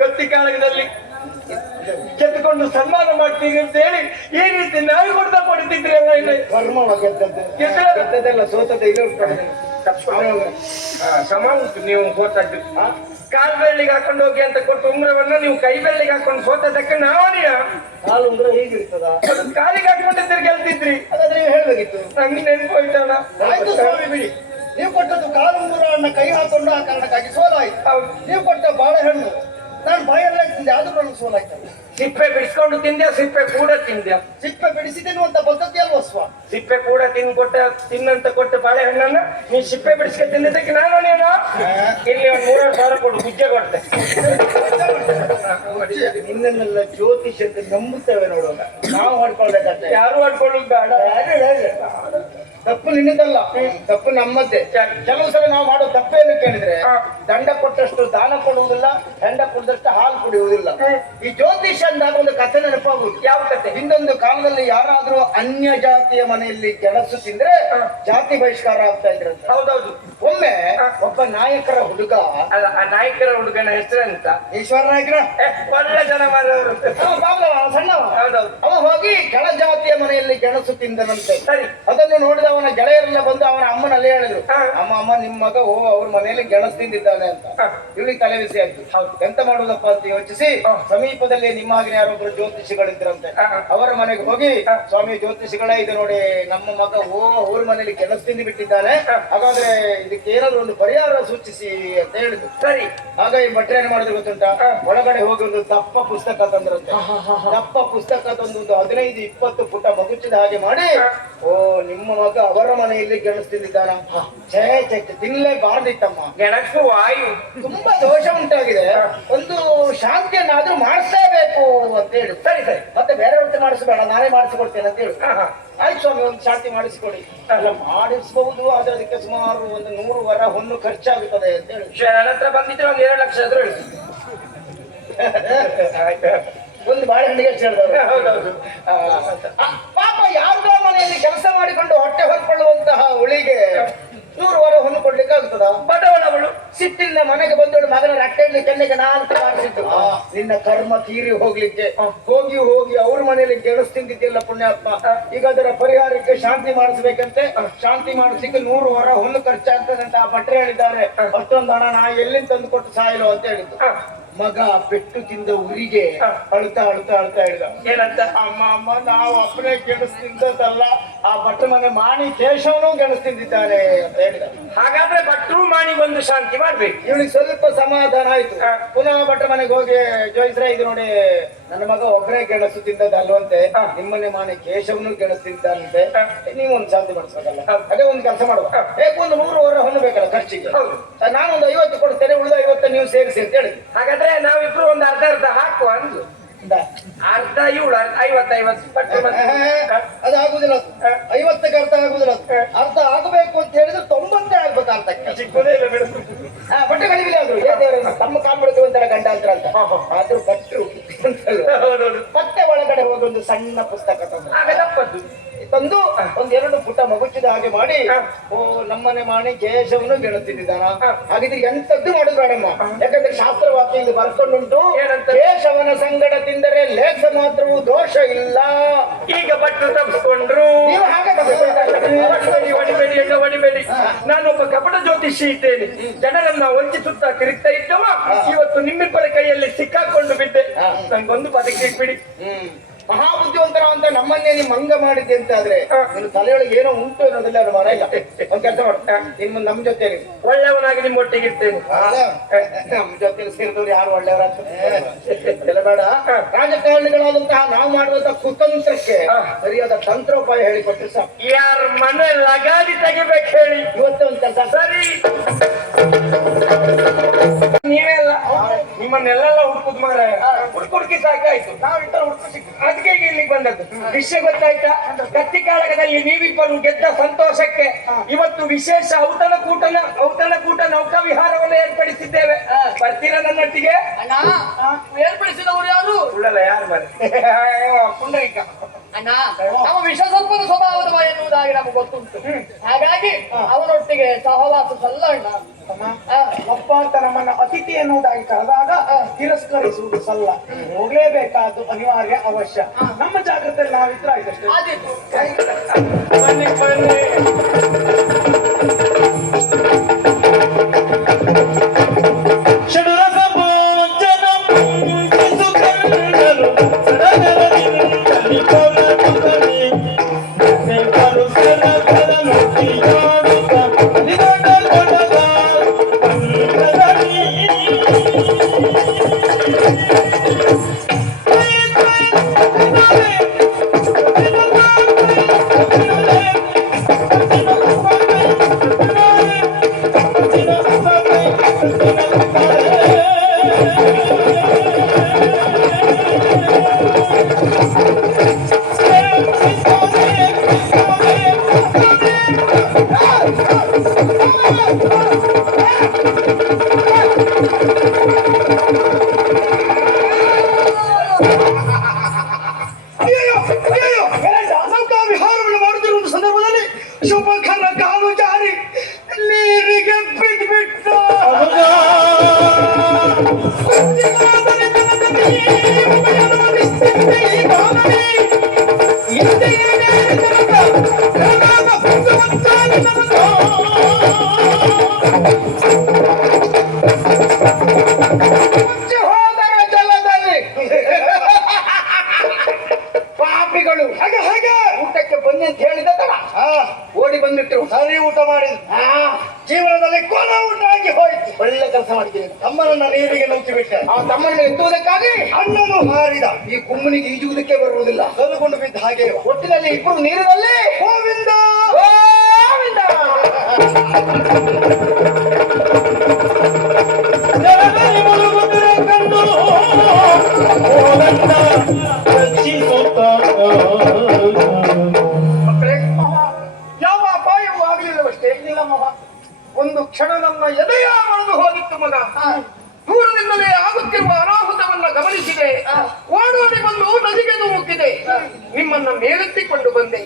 ಕತ್ತಿ ಕಾಳಗದಲ್ಲಿ ಗೆದ್ದುಕೊಂಡು ಸನ್ಮಾನ ಮಾಡ್ತೀವಿ ಅಂತ ಹೇಳಿ ಈ ರೀತಿ ನಾಯಿ ಕೊಡ್ತಾ ಕೊಡ್ತಿದ್ರಿ ಅಲ್ಲ ಇಲ್ಲಿ ಕರ್ಮವಾಗಿ ಗೆದ್ದದ್ದೆಲ್ಲ ಸೋತದ್ದು ಇಲ್ಲ ಸಮ ಉಂಟು. ನೀವು ಸೋತದ್ದು ಕಾಲ್ ಬೆಳ್ಳಿಗೆ ಹಾಕೊಂಡು ಹೋಗಿ ಅಂತ ಕೊಟ್ಟು ಉಂಗ್ರವನ್ನ ನೀವು ಕೈ ಬೆಳ್ಳಿಗೆ ಹಾಕೊಂಡು ಸೋತದಕ್ಕೆ ನಾವನಿಯ ಕಾಲು ಉಂಗ್ರ ಹೀಗಿರ್ತದ ಕಾಲಿಗೆ ಹಾಕೊಂಡಿದ್ರೆ ಗೆಲ್ತಿದ್ರಿ. ಹಾಗಾದ್ರೆ ನೀವು ಹೇಳ್ಬೇಕಿತ್ತು ನಂಗೆ ನೆನಪು ಹೋಯ್ತಲ್ಲ. ಆಯ್ತು ಸ್ವಾಮಿ ಬಿಡಿ. ನೀವು ಕೊಟ್ಟದ್ದು ಕಾಲು ಉಂಗುರನ್ನ ಕೈ ಹಾಕೊಂಡು ಆ ಕಾರಣಕ್ಕಾಗಿ ಸೋಲಾಯ್ತು. ಹೌದು. ನೀವು ಕೊಟ್ಟ ಬಾಳೆಹಣ್ಣು ನಾನು ಬಾಯಲ್ಲೇ ತಿಂದೆ ಆದ್ರೂ ನನಗೆ ಸೋಲಾಯ್ತು. ಸಿಪ್ಪೆ ಬಿಡಿಸ್ಕೊಂಡು ತಿಂದ್ಯಾ ಸಿಪ್ಪೆ ಕೂಡ ತಿಂದ್ಯಾ? ಸಿಪ್ಪೆ ಬಿಡಿಸಿ ತಿನ್ನುವಂತ ಪದ್ಧತಿ ಅಲ್ವಾ ಸ್ವ ಸಿಪ್ಪೆ ಕೂಡ ತಿನ್ನಂತ ಕೊಟ್ಟ ಬಾಳೆಹಣ್ಣನ್ನ ನೀ ಸಿಪ್ಪೆ ಬಿಡಿಸ್ಕೆ ತಿಂದಿದ್ದಕ್ಕೆ ನಾನು ನೀನು ಇಲ್ಲಿ ಒಂದು 3,000 ಕೊಡು ಗುಜ್ಜೆ ಕೊಡ್ತೆ. ನಿನ್ನೆಲ್ಲ ಜ್ಯೋತಿಷ್ ಅಂತ ನಂಬುತ್ತೇವೆ ನೋಡೋಣ. ನಾವು ಮಾಡ್ಕೊಳ್ಬೇಕಾದ್ರೆ ಯಾರು ಆಡ್ಕೊಳ್ಳೋದು ಬೇಡ. ತಪ್ಪು ನಿನ್ನದಲ್ಲ, ತಪ್ಪು ನಮ್ಮದ್ದೇ. ಕೆಲವು ಸಲ ನಾವು ಮಾಡೋ ತಪ್ಪೇನು ಕೇಳಿದ್ರೆ ದಂಡ ಕೊಟ್ಟಷ್ಟು ದಾನ ಕೊಡುವುದಿಲ್ಲ, ದಂಡ ಕೊಟ್ಟಷ್ಟು ಹಾಲು ಕುಡಿಯುವುದಿಲ್ಲ. ಈ ಜ್ಯೋತಿಷ ಅಂದಾಗ ಒಂದು ಕಥೆ ನೆನಪಾಗುವುದು. ಯಾವ ಕತೆ? ಹಿಂದೊಂದು ಕಾಲದಲ್ಲಿ ಯಾರಾದ್ರೂ ಅನ್ಯ ಜಾತಿಯ ಮನೆಯಲ್ಲಿ ಗೆಣಸು ತಿಂದ್ರೆ ಜಾತಿ ಬಹಿಷ್ಕಾರ ಆಗ್ತಾ ಇದ್ರಂತ. ಹೌದೌದು. ಒಮ್ಮೆ ಒಬ್ಬ ನಾಯಕರ ಹುಡುಗ, ಅಲ್ಲ ಆ ನಾಯಕರ ಹುಡುಗನ ಹೆಸರೆಂತ? ಈಶ್ವರ ನಾಯಕರ ಒಳ್ಳೆ ಜನ ಮಾರವರು. ಸಣ್ಣವ. ಹೌದೌದು. ಅವ ಹೋಗಿ ಕೆಳ ಜಾತಿಯ ಮನೆಯಲ್ಲಿ ಗೆಣಸು ತಿಂದನಂತೆ. ಸರಿ. ಅದನ್ನು ನೋಡಿದ ಅವನ ಗೆಳೆಯರೆಲ್ಲ ಬಂದು ಅವನ ಅಮ್ಮನಲ್ಲಿ ಹೇಳಿದ್ರು, ಅಮ್ಮ ನಿಮ್ಮ ಮಗ ಅವ್ರ ಮನೆಯಲ್ಲಿ ಗೆಣಸು ತಿಂದಿದ್ದಾನೆ ಅಂತ. ಇವಳಿಗೆ ತಲೆ ಬಿಸಿ ಆಯ್ತು. ಎಂತ ಮಾಡುದಪ್ಪ ಅಂತ ಯೋಚಿಸಿ ಸಮೀಪದಲ್ಲಿ ನಿಮ್ಮ ಹಾಗೆ ಯಾರೊಬ್ರು ಜ್ಯೋತಿಷಿಗಳಿದ್ರಂತೆ. ಅವರ ಮನೆಗೆ ಹೋಗಿ, ಸ್ವಾಮಿ ಜ್ಯೋತಿಷಿಗಳೇ, ಇದು ನೋಡಿ ನಮ್ಮ ಮಗ ಅವ್ರ ಮನೇಲಿ ಕೆಲಸ ತಿಂದು ಬಿಟ್ಟಿದ್ದಾನೆ, ಹಾಗಾದ್ರೆ ಇದಕ್ಕೆ ಏನಾದ್ರು ಒಂದು ಪರಿಹಾರ ಸೂಚಿಸಿ ಅಂತ ಹೇಳಿದ್ರು. ಸರಿ. ಆಗ ಈ ಭಟ್ರು ಏನ್ ಮಾಡಿದ್ರು ಗೊತ್ತುಂಟ, ಒಳಗಡೆ ಹೋಗಿ ಒಂದು ದಪ್ಪ ಪುಸ್ತಕ ತಂದ್ರಂತೆ. ದಪ್ಪ ಪುಸ್ತಕ ತಂದು ಒಂದು 15-20 ಪುಟ ಮಗುಚಿದ ಹಾಗೆ ಮಾಡಿ, ಓ ನಿಮ್ಮ ಮಗ ಅವರ ಮನೆಯಲ್ಲಿ ಗೆಣಸು ತಿಂದಿದ್ದಾನ, ಛೇ ಛೇ ತಿನ್ನಲೇಬಾರ್ದಿತ್ತಮ್ಮ, ಗೆಣಸು ವಾಯು ತುಂಬಾ ದೋಷ ಉಂಟಾಗಿದೆ, ಒಂದು ಶಾಂತಿಯನ್ನಾದ್ರೂ ಮಾಡಿಸಲೇಬೇಕು ಅಂತ ಹೇಳಿ. ಸರಿ ಸರಿ. ಮತ್ತೆ ಬೇರೆಯವ್ರದ್ದು ಮಾಡಿಸಬೇಡ, ನಾನೇ ಮಾಡಿಸಿಕೊಡ್ತೇನೆ ಅಂತ ಹೇಳಿ. ಆಯ್ತು ಸ್ವಾಮಿ, ಒಂದು ಶಾಂತಿ ಮಾಡಿಸಿಕೊಡಿ. ಅಲ್ಲ ಮಾಡಿಸಬಹುದು, ಆದ್ರೆ ಅದಕ್ಕೆ ಸುಮಾರು ಒಂದು 100 ವರ ಹೊನ್ನು ಖರ್ಚಾಗುತ್ತದೆ ಅಂತ ಹೇಳಿ. ನನ್ನ ಹತ್ರ ಬಂದಿದ್ರೆ ಒಂದು 2 ಲಕ್ಷ ಆದ್ರೂ ಹೇಳಿ. ಒಂದು ಬಾಳೆಹಣ್ಣಿಗೆ ಎಷ್ಟು ಹೇಳಿದವರು. ಹೌದೌದು. ಪಾಪ ಯಾರ್ದೋ ಮನೆಯಲ್ಲಿ ಕೆಲಸ ಮಾಡಿಕೊಂಡು ಹೊಟ್ಟೆ ಹೊರ್ಕೊಳ್ಳುವಂತಹ ಉಳಿಗೆ 100 ವರ ಹೊನ್ನು ಕೊಡ್ಲಿಕ್ಕೆ ಆಗ್ತದ? ಬಡವಳವಳು ಸಿಟ್ಟಿಂದ ಮನೆಗೆ ಬಂದವಳು ಮಗನ ರಟ್ಟೆಯಲ್ಲಿ ಕೆನ್ನೆಗೆ 4 ಮಾಡಿಸಿದ್ದು. ನಿನ್ನ ಕರ್ಮ ತೀರಿ ಹೋಗ್ಲಿಕ್ಕೆ ಹೋಗಿ ಹೋಗಿ ಅವ್ರ ಮನೆಯಲ್ಲಿ ಗೆಣಸು ತಿಂದಿದ್ದಿಲ್ಲ ಪುಣ್ಯಾತ್ಮ. ಈಗ ಅದರ ಪರಿಹಾರಕ್ಕೆ ಶಾಂತಿ ಮಾಡಿಸ್ಬೇಕಂತೆ. ಶಾಂತಿ ಮಾಡಿಸ್ಲಿಕ್ಕೆ 100 ವರ ಹೊನ್ನು ಖರ್ಚಾಗ್ತದೆ ಅಂತ ಆ ಭಟ್ರು ಹೇಳಿದ್ದಾರೆ. ಅಷ್ಟೊಂದು ಹಣ ನಾ ಎಲ್ಲಿಂದ ತಂದು ಕೊಟ್ಟು ಸಾಯಲು ಅಂತ ಹೇಳಿದ್ದು. ಮಗ ಪೆಟ್ಟು ತಿಂದ ಊರಿಗೆ ಅಳ್ತಾ ಅಳ್ತಾ ಅಳ್ತಾ ಹೇಳಿದ, ಏನಂತ? ಅಮ್ಮ ನಾವು ಅಪ್ಪನೇ ಗೆಣಸು ತಿಂದದ್ದಲ್ಲ, ಆ ಭಟ್ರ ಮನೆ ಮಾಣಿ ಕೇಶವನು ಗೆಣಸು ತಿಂದಿದ್ದಾನೆ ಅಂತ ಹೇಳಿದ. ಹಾಗಾದ್ರೆ ಭಟ್ರು ಮಾಣಿಗೊಂದು ಶಾಂತಿ ಮಾಡ್ಬೇಕು. ಇವನಿಗೆ ಸ್ವಲ್ಪ ಸಮಾಧಾನ ಆಯ್ತು. ಪುನಃ ಭಟ್ರ ಮನೆಗೆ ಹೋಗಿ, ಜೋಯಿಸ್ರೆ ಇದು ನೋಡಿ ನನ್ನ ಮಗ ಒಬ್ಬನೇ ಗೆಣಸು ತಿಂದದ್ದಲ್ವಂತೆ, ನಿಮ್ಮನೆ ಮಾಣಿ ಕೇಶವನು ಗೆಣಸು ತಿಂತಾನಂತೆ, ನೀವೊಂದು ಶಾಂತಿ ಮಾಡಿಸ್ಬೇಕಲ್ಲ, ಅದೇ ಒಂದು ಕೆಲಸ ಮಾಡುವ, ಹೇಗೆ ಒಂದು 100 ವರ ಹೊನ್ನು ಬೇಕಲ್ಲ ಖರ್ಚಿಗೆ, ನಾನೊಂದು 50 ಕೊಡ್ತೇನೆ, ಉಳಿದ 50 ನೀವು ಸೇರಿಸಿ ಅಂತ ಹೇಳಿದ್ವಿ. ಹಾಗಾದ್ರೆ ನಾವಿಬ್ರು ಒಂದು ಅರ್ಧ ಅರ್ಧ ಹಾಕುವ ಅಂದ್ಲು. ಅರ್ಧ ಇವಳು 50-50 ಭಟ್ರು ಅದಾಗುದಿಲ್ಲ, 50ಕ್ಕೆ ಅರ್ಥ ಆಗುದಿಲ್ಲ. ಅರ್ಥ ಆಗಬೇಕು ಅಂತ ಹೇಳಿದ್ರೆ 90 ಆಗ್ಬೇಕು ಅರ್ಥಕ್ಕೆ. ಸಿಕ್ಕುದೇ ಇಲ್ಲ ಬಿಡು. ಬಟ್ಟೆ ಕಳಿವಿಲ್ಲ ಆದ್ರು ತಮ್ಮ ಕಾಲ್ ಬಿಡುತ್ತೇವಂತಾರ ಗಂಡಾಂತರ ಅಂತ. ಆದ್ರೂ ಭಟ್ರು ಮತ್ತೆ ಒಳಗಡೆ ಹೋಗಿ ಒಂದು ಸಣ್ಣ ಪುಸ್ತಕ ತಂದು ಒಂದ್ 2 ಪುಟ ಮಗುಚಿದ ಹಾಗೆ ಮಾಡಿ, ಓ ನಮ್ಮನೆ ಮಾಣಿ ಕೇಶವನು ಗೆಣುತ್ತಿದ್ದಾನ, ಹಾಗಿದ್ರೆ ಎಂತದ್ದು ಮಾಡುದು ಬೇಡಮ್ಮ, ಯಾಕಂದ್ರೆ ಶಾಸ್ತ್ರವಾಕ್ಯ ಇಲ್ಲಿ ಬರ್ಕೊಂಡುಂಟು, ಕೇಶವನ ಸಂಗಡ ತಿಂದರೆ ಲೇಖ ಮಾತ್ರವೂ ದೋಷ ಇಲ್ಲ. ಈಗ ಭಟ್ರು ತಪ್ಪಿಸ್ಕೊಂಡ್ರು. ನೀವು ಹಾಗೆ ಹೊಡಿಬೇಡಿ, ಹೊಡಿಬೇಡಿ. ನಾನೊಬ್ಬ ಕಪಟ ಜ್ಯೋತಿಷಿ ಇದ್ದೇನೆ, ಜನರನ್ನ ವಂಚಿಸುತ್ತಾ ತಿರುಗ್ತಾ ಇದ್ದವ, ಇವತ್ತು ನಿಮ್ಮಿಬ್ಬರ ಕೈಯಲ್ಲಿ ಸಿಕ್ಕಾಕೊಂಡು ಬಿದ್ದೆ. ನಂಗೊಂದು ಪದಕ್ಕೆ ಬಿಡಿ. ಮಹಾಬುದ್ಧಿವಂತರ ಅಂತ ನಮ್ಮನ್ನೇ ನೀವು ಮಂಗ ಮಾಡಿದ್ದೆ ಅಂತ ಆದ್ರೆ ನಿನ್ನ ತಲೆಯೊಳಗೆ ಏನೋ ಉಂಟು ಅನ್ನೋದಿಲ್ಲ ಅದು ಮಾರಾಯ. ಒಂದ್ ಕೆಲಸ ಮಾಡು, ನಮ್ ಜೊತೆ ಒಳ್ಳೆಯವನಾಗಿ ನಿಮ್ಮೊಟ್ಟಿಗೆ ಇರ್ತೇನೆ. ನಮ್ ಜೊತೆ ಸೇರಿದವ್ರು ಯಾರು ಒಳ್ಳೆಯವರಾಗ್ತದೆ ಬೇಡ. ರಾಜಕಾರಣಿಗಳಾದಂತಹ ನಾವು ಮಾಡುವಂತಹ ಕುತಂತ್ರಕ್ಕೆ ಸರಿಯಾದ ತಂತ್ರೋಪಾಯ ಹೇಳಿಕೊಟ್ರೆ ಸಾಕು. ಯಾರ ಮನೆ ಲಗಾಡಿ ತೆಗಿಬೇಕು ಹೇಳಿ. ಇವತ್ತೇ ಒಂದ್ ಕೆಲಸ, ಸರಿ ನೀವೆಲ್ಲ ನಿಮ್ಮನ್ನೆಲ್ಲ ಹುಡುಕುದ್ ಮಾರ ಹುಡುಕಿ ಸಾಕಾಯ್ತು. ನಾವಿಬ್ಬರು ಹುಡುಕು ಸಿಕ್ಕು, ಅದಕ್ಕೆ ಇಲ್ಲಿಗೆ ಬಂದದ್ದು. ವಿಷಯ ಗೊತ್ತಾಯ್ತಾ? ಕತ್ತಿ ಕಾಳಗದಲ್ಲಿ ನೀವಿಬ್ಬರು ಗೆದ್ದ ಸಂತೋಷಕ್ಕೆ ಇವತ್ತು ವಿಶೇಷ ಔತಣಕೂಟ ನೌಕಾ ವಿಹಾರವನ್ನು ಏರ್ಪಡಿಸಿದ್ದೇವೆ. ಬರ್ತೀರಾ ನನ್ನೊಟ್ಟಿಗೆ? ಅಣ್ಣ, ಏರ್ಪಡಿಸಿದವರು ಯಾರು? ಸುಳ್ಳಲ್ಲ, ಯಾರು ಬರ ಪುಂಡರಿಕ ಅಣ್ಣ, ನಮ್ಮ ವಿಷಸರ್ಪದ ಸ್ವಭಾವದ ಎನ್ನುವುದಾಗಿ ನಮಗೆ ಗೊತ್ತುಂಟು. ಹಾಗಾಗಿ ಅವನೊಟ್ಟಿಗೆ ಸಹವಾಸ ಸಲ್ಲ ಅಣ್ಣ. ಅಪ್ಪ ಅಂತ ನಮ್ಮನ್ನ ಅತಿಥಿ ಎನ್ನುವುದಾಗಿ ಕರೆದಾಗ ತಿರಸ್ಕರಿಸುವುದು ಸಲ್ಲ, ಹೋಗ್ಲೇಬೇಕಾದ್ದು ಅನಿವಾರ್ಯ ಅವಶ್ಯ. ನಮ್ಮ ಜಾಗೃತಿಯಲ್ಲಿ ನಾವಿದ್ರೆ ಆಯ್ತಷ್ಟೇ. ಆದೀತು. ಬನ್ನಿ ಬನ್ನಿ. ವಿಹಾರವನ್ನು ಮಾಡುತ್ತಿರುವ ಸಂದರ್ಭದಲ್ಲಿ ಶುಭಕರ ಕಾಲು ಜಾರಿ ನೀರಿಗೆ ಬಿದ್ದುಬಿಟ್ಟು ಹೋದರ ಜಲದಲ್ಲಿ ತಡವಾಗಿ ಹೋಯ್ತು. ಒಳ್ಳೆ ಕೆಲಸ ಮಾಡಿದ್ದೀನಿ. ತಮ್ಮನನ್ನ ನೀರಿಗೆ ನೂಕಿ ಬಿಟ್ಟೆ. ಆ ತಮ್ಮನ್ನು ಎತ್ತುವುದಕ್ಕಾಗಿ ಅಣ್ಣನು ಹಾರಿದ. ಈ ಕುಮ್ಮನಿಗೆ ಈಜುವುದಕ್ಕೆ ಬರುವುದಿಲ್ಲ. ಕಲ್ಕೊಂಡು ಬಿದ್ದ ಹಾಗೆ ಇವ. ಒಟ್ಟಿನಲ್ಲಿ ಇಬ್ಬರು ನೀರಿನಲ್ಲಿ ಗೋವಿಂದ ಗೋವಿಂದ. ಜಗದಲ್ಲಿ ಮುಳುಗುತ್ತಿರೆ ಕಂಡು ಗೋವಿಂದ ರಕ್ಷಿಸುತ್ತ. ಮಕ್ಕಳೇ, ಯಾವ ಅಪಾಯವೂ ಆಗಲಿಲ್ಲವಷ್ಟೇ. ಇಲ್ಲ ಮಗ, ಒಂದು ಕ್ಷಣ ನನ್ನ ಎದೆಯ ಮಳೆದು ಹೋಗಿತ್ತು ಮಗ. ದೂರದಿಂದಲೇ ಆಗುತ್ತಿರುವ ಅನಾಹುತವನ್ನ ಗಮನಿಸಿದೆ. ಓಡೋಡಿ ಬಂದು ನದಿಗೆ ಧುಮುಕಿದೆ. ನಿಮ್ಮನ್ನ ಮೇಲೆತ್ತಿಕೊಂಡು ಬಂದೆ.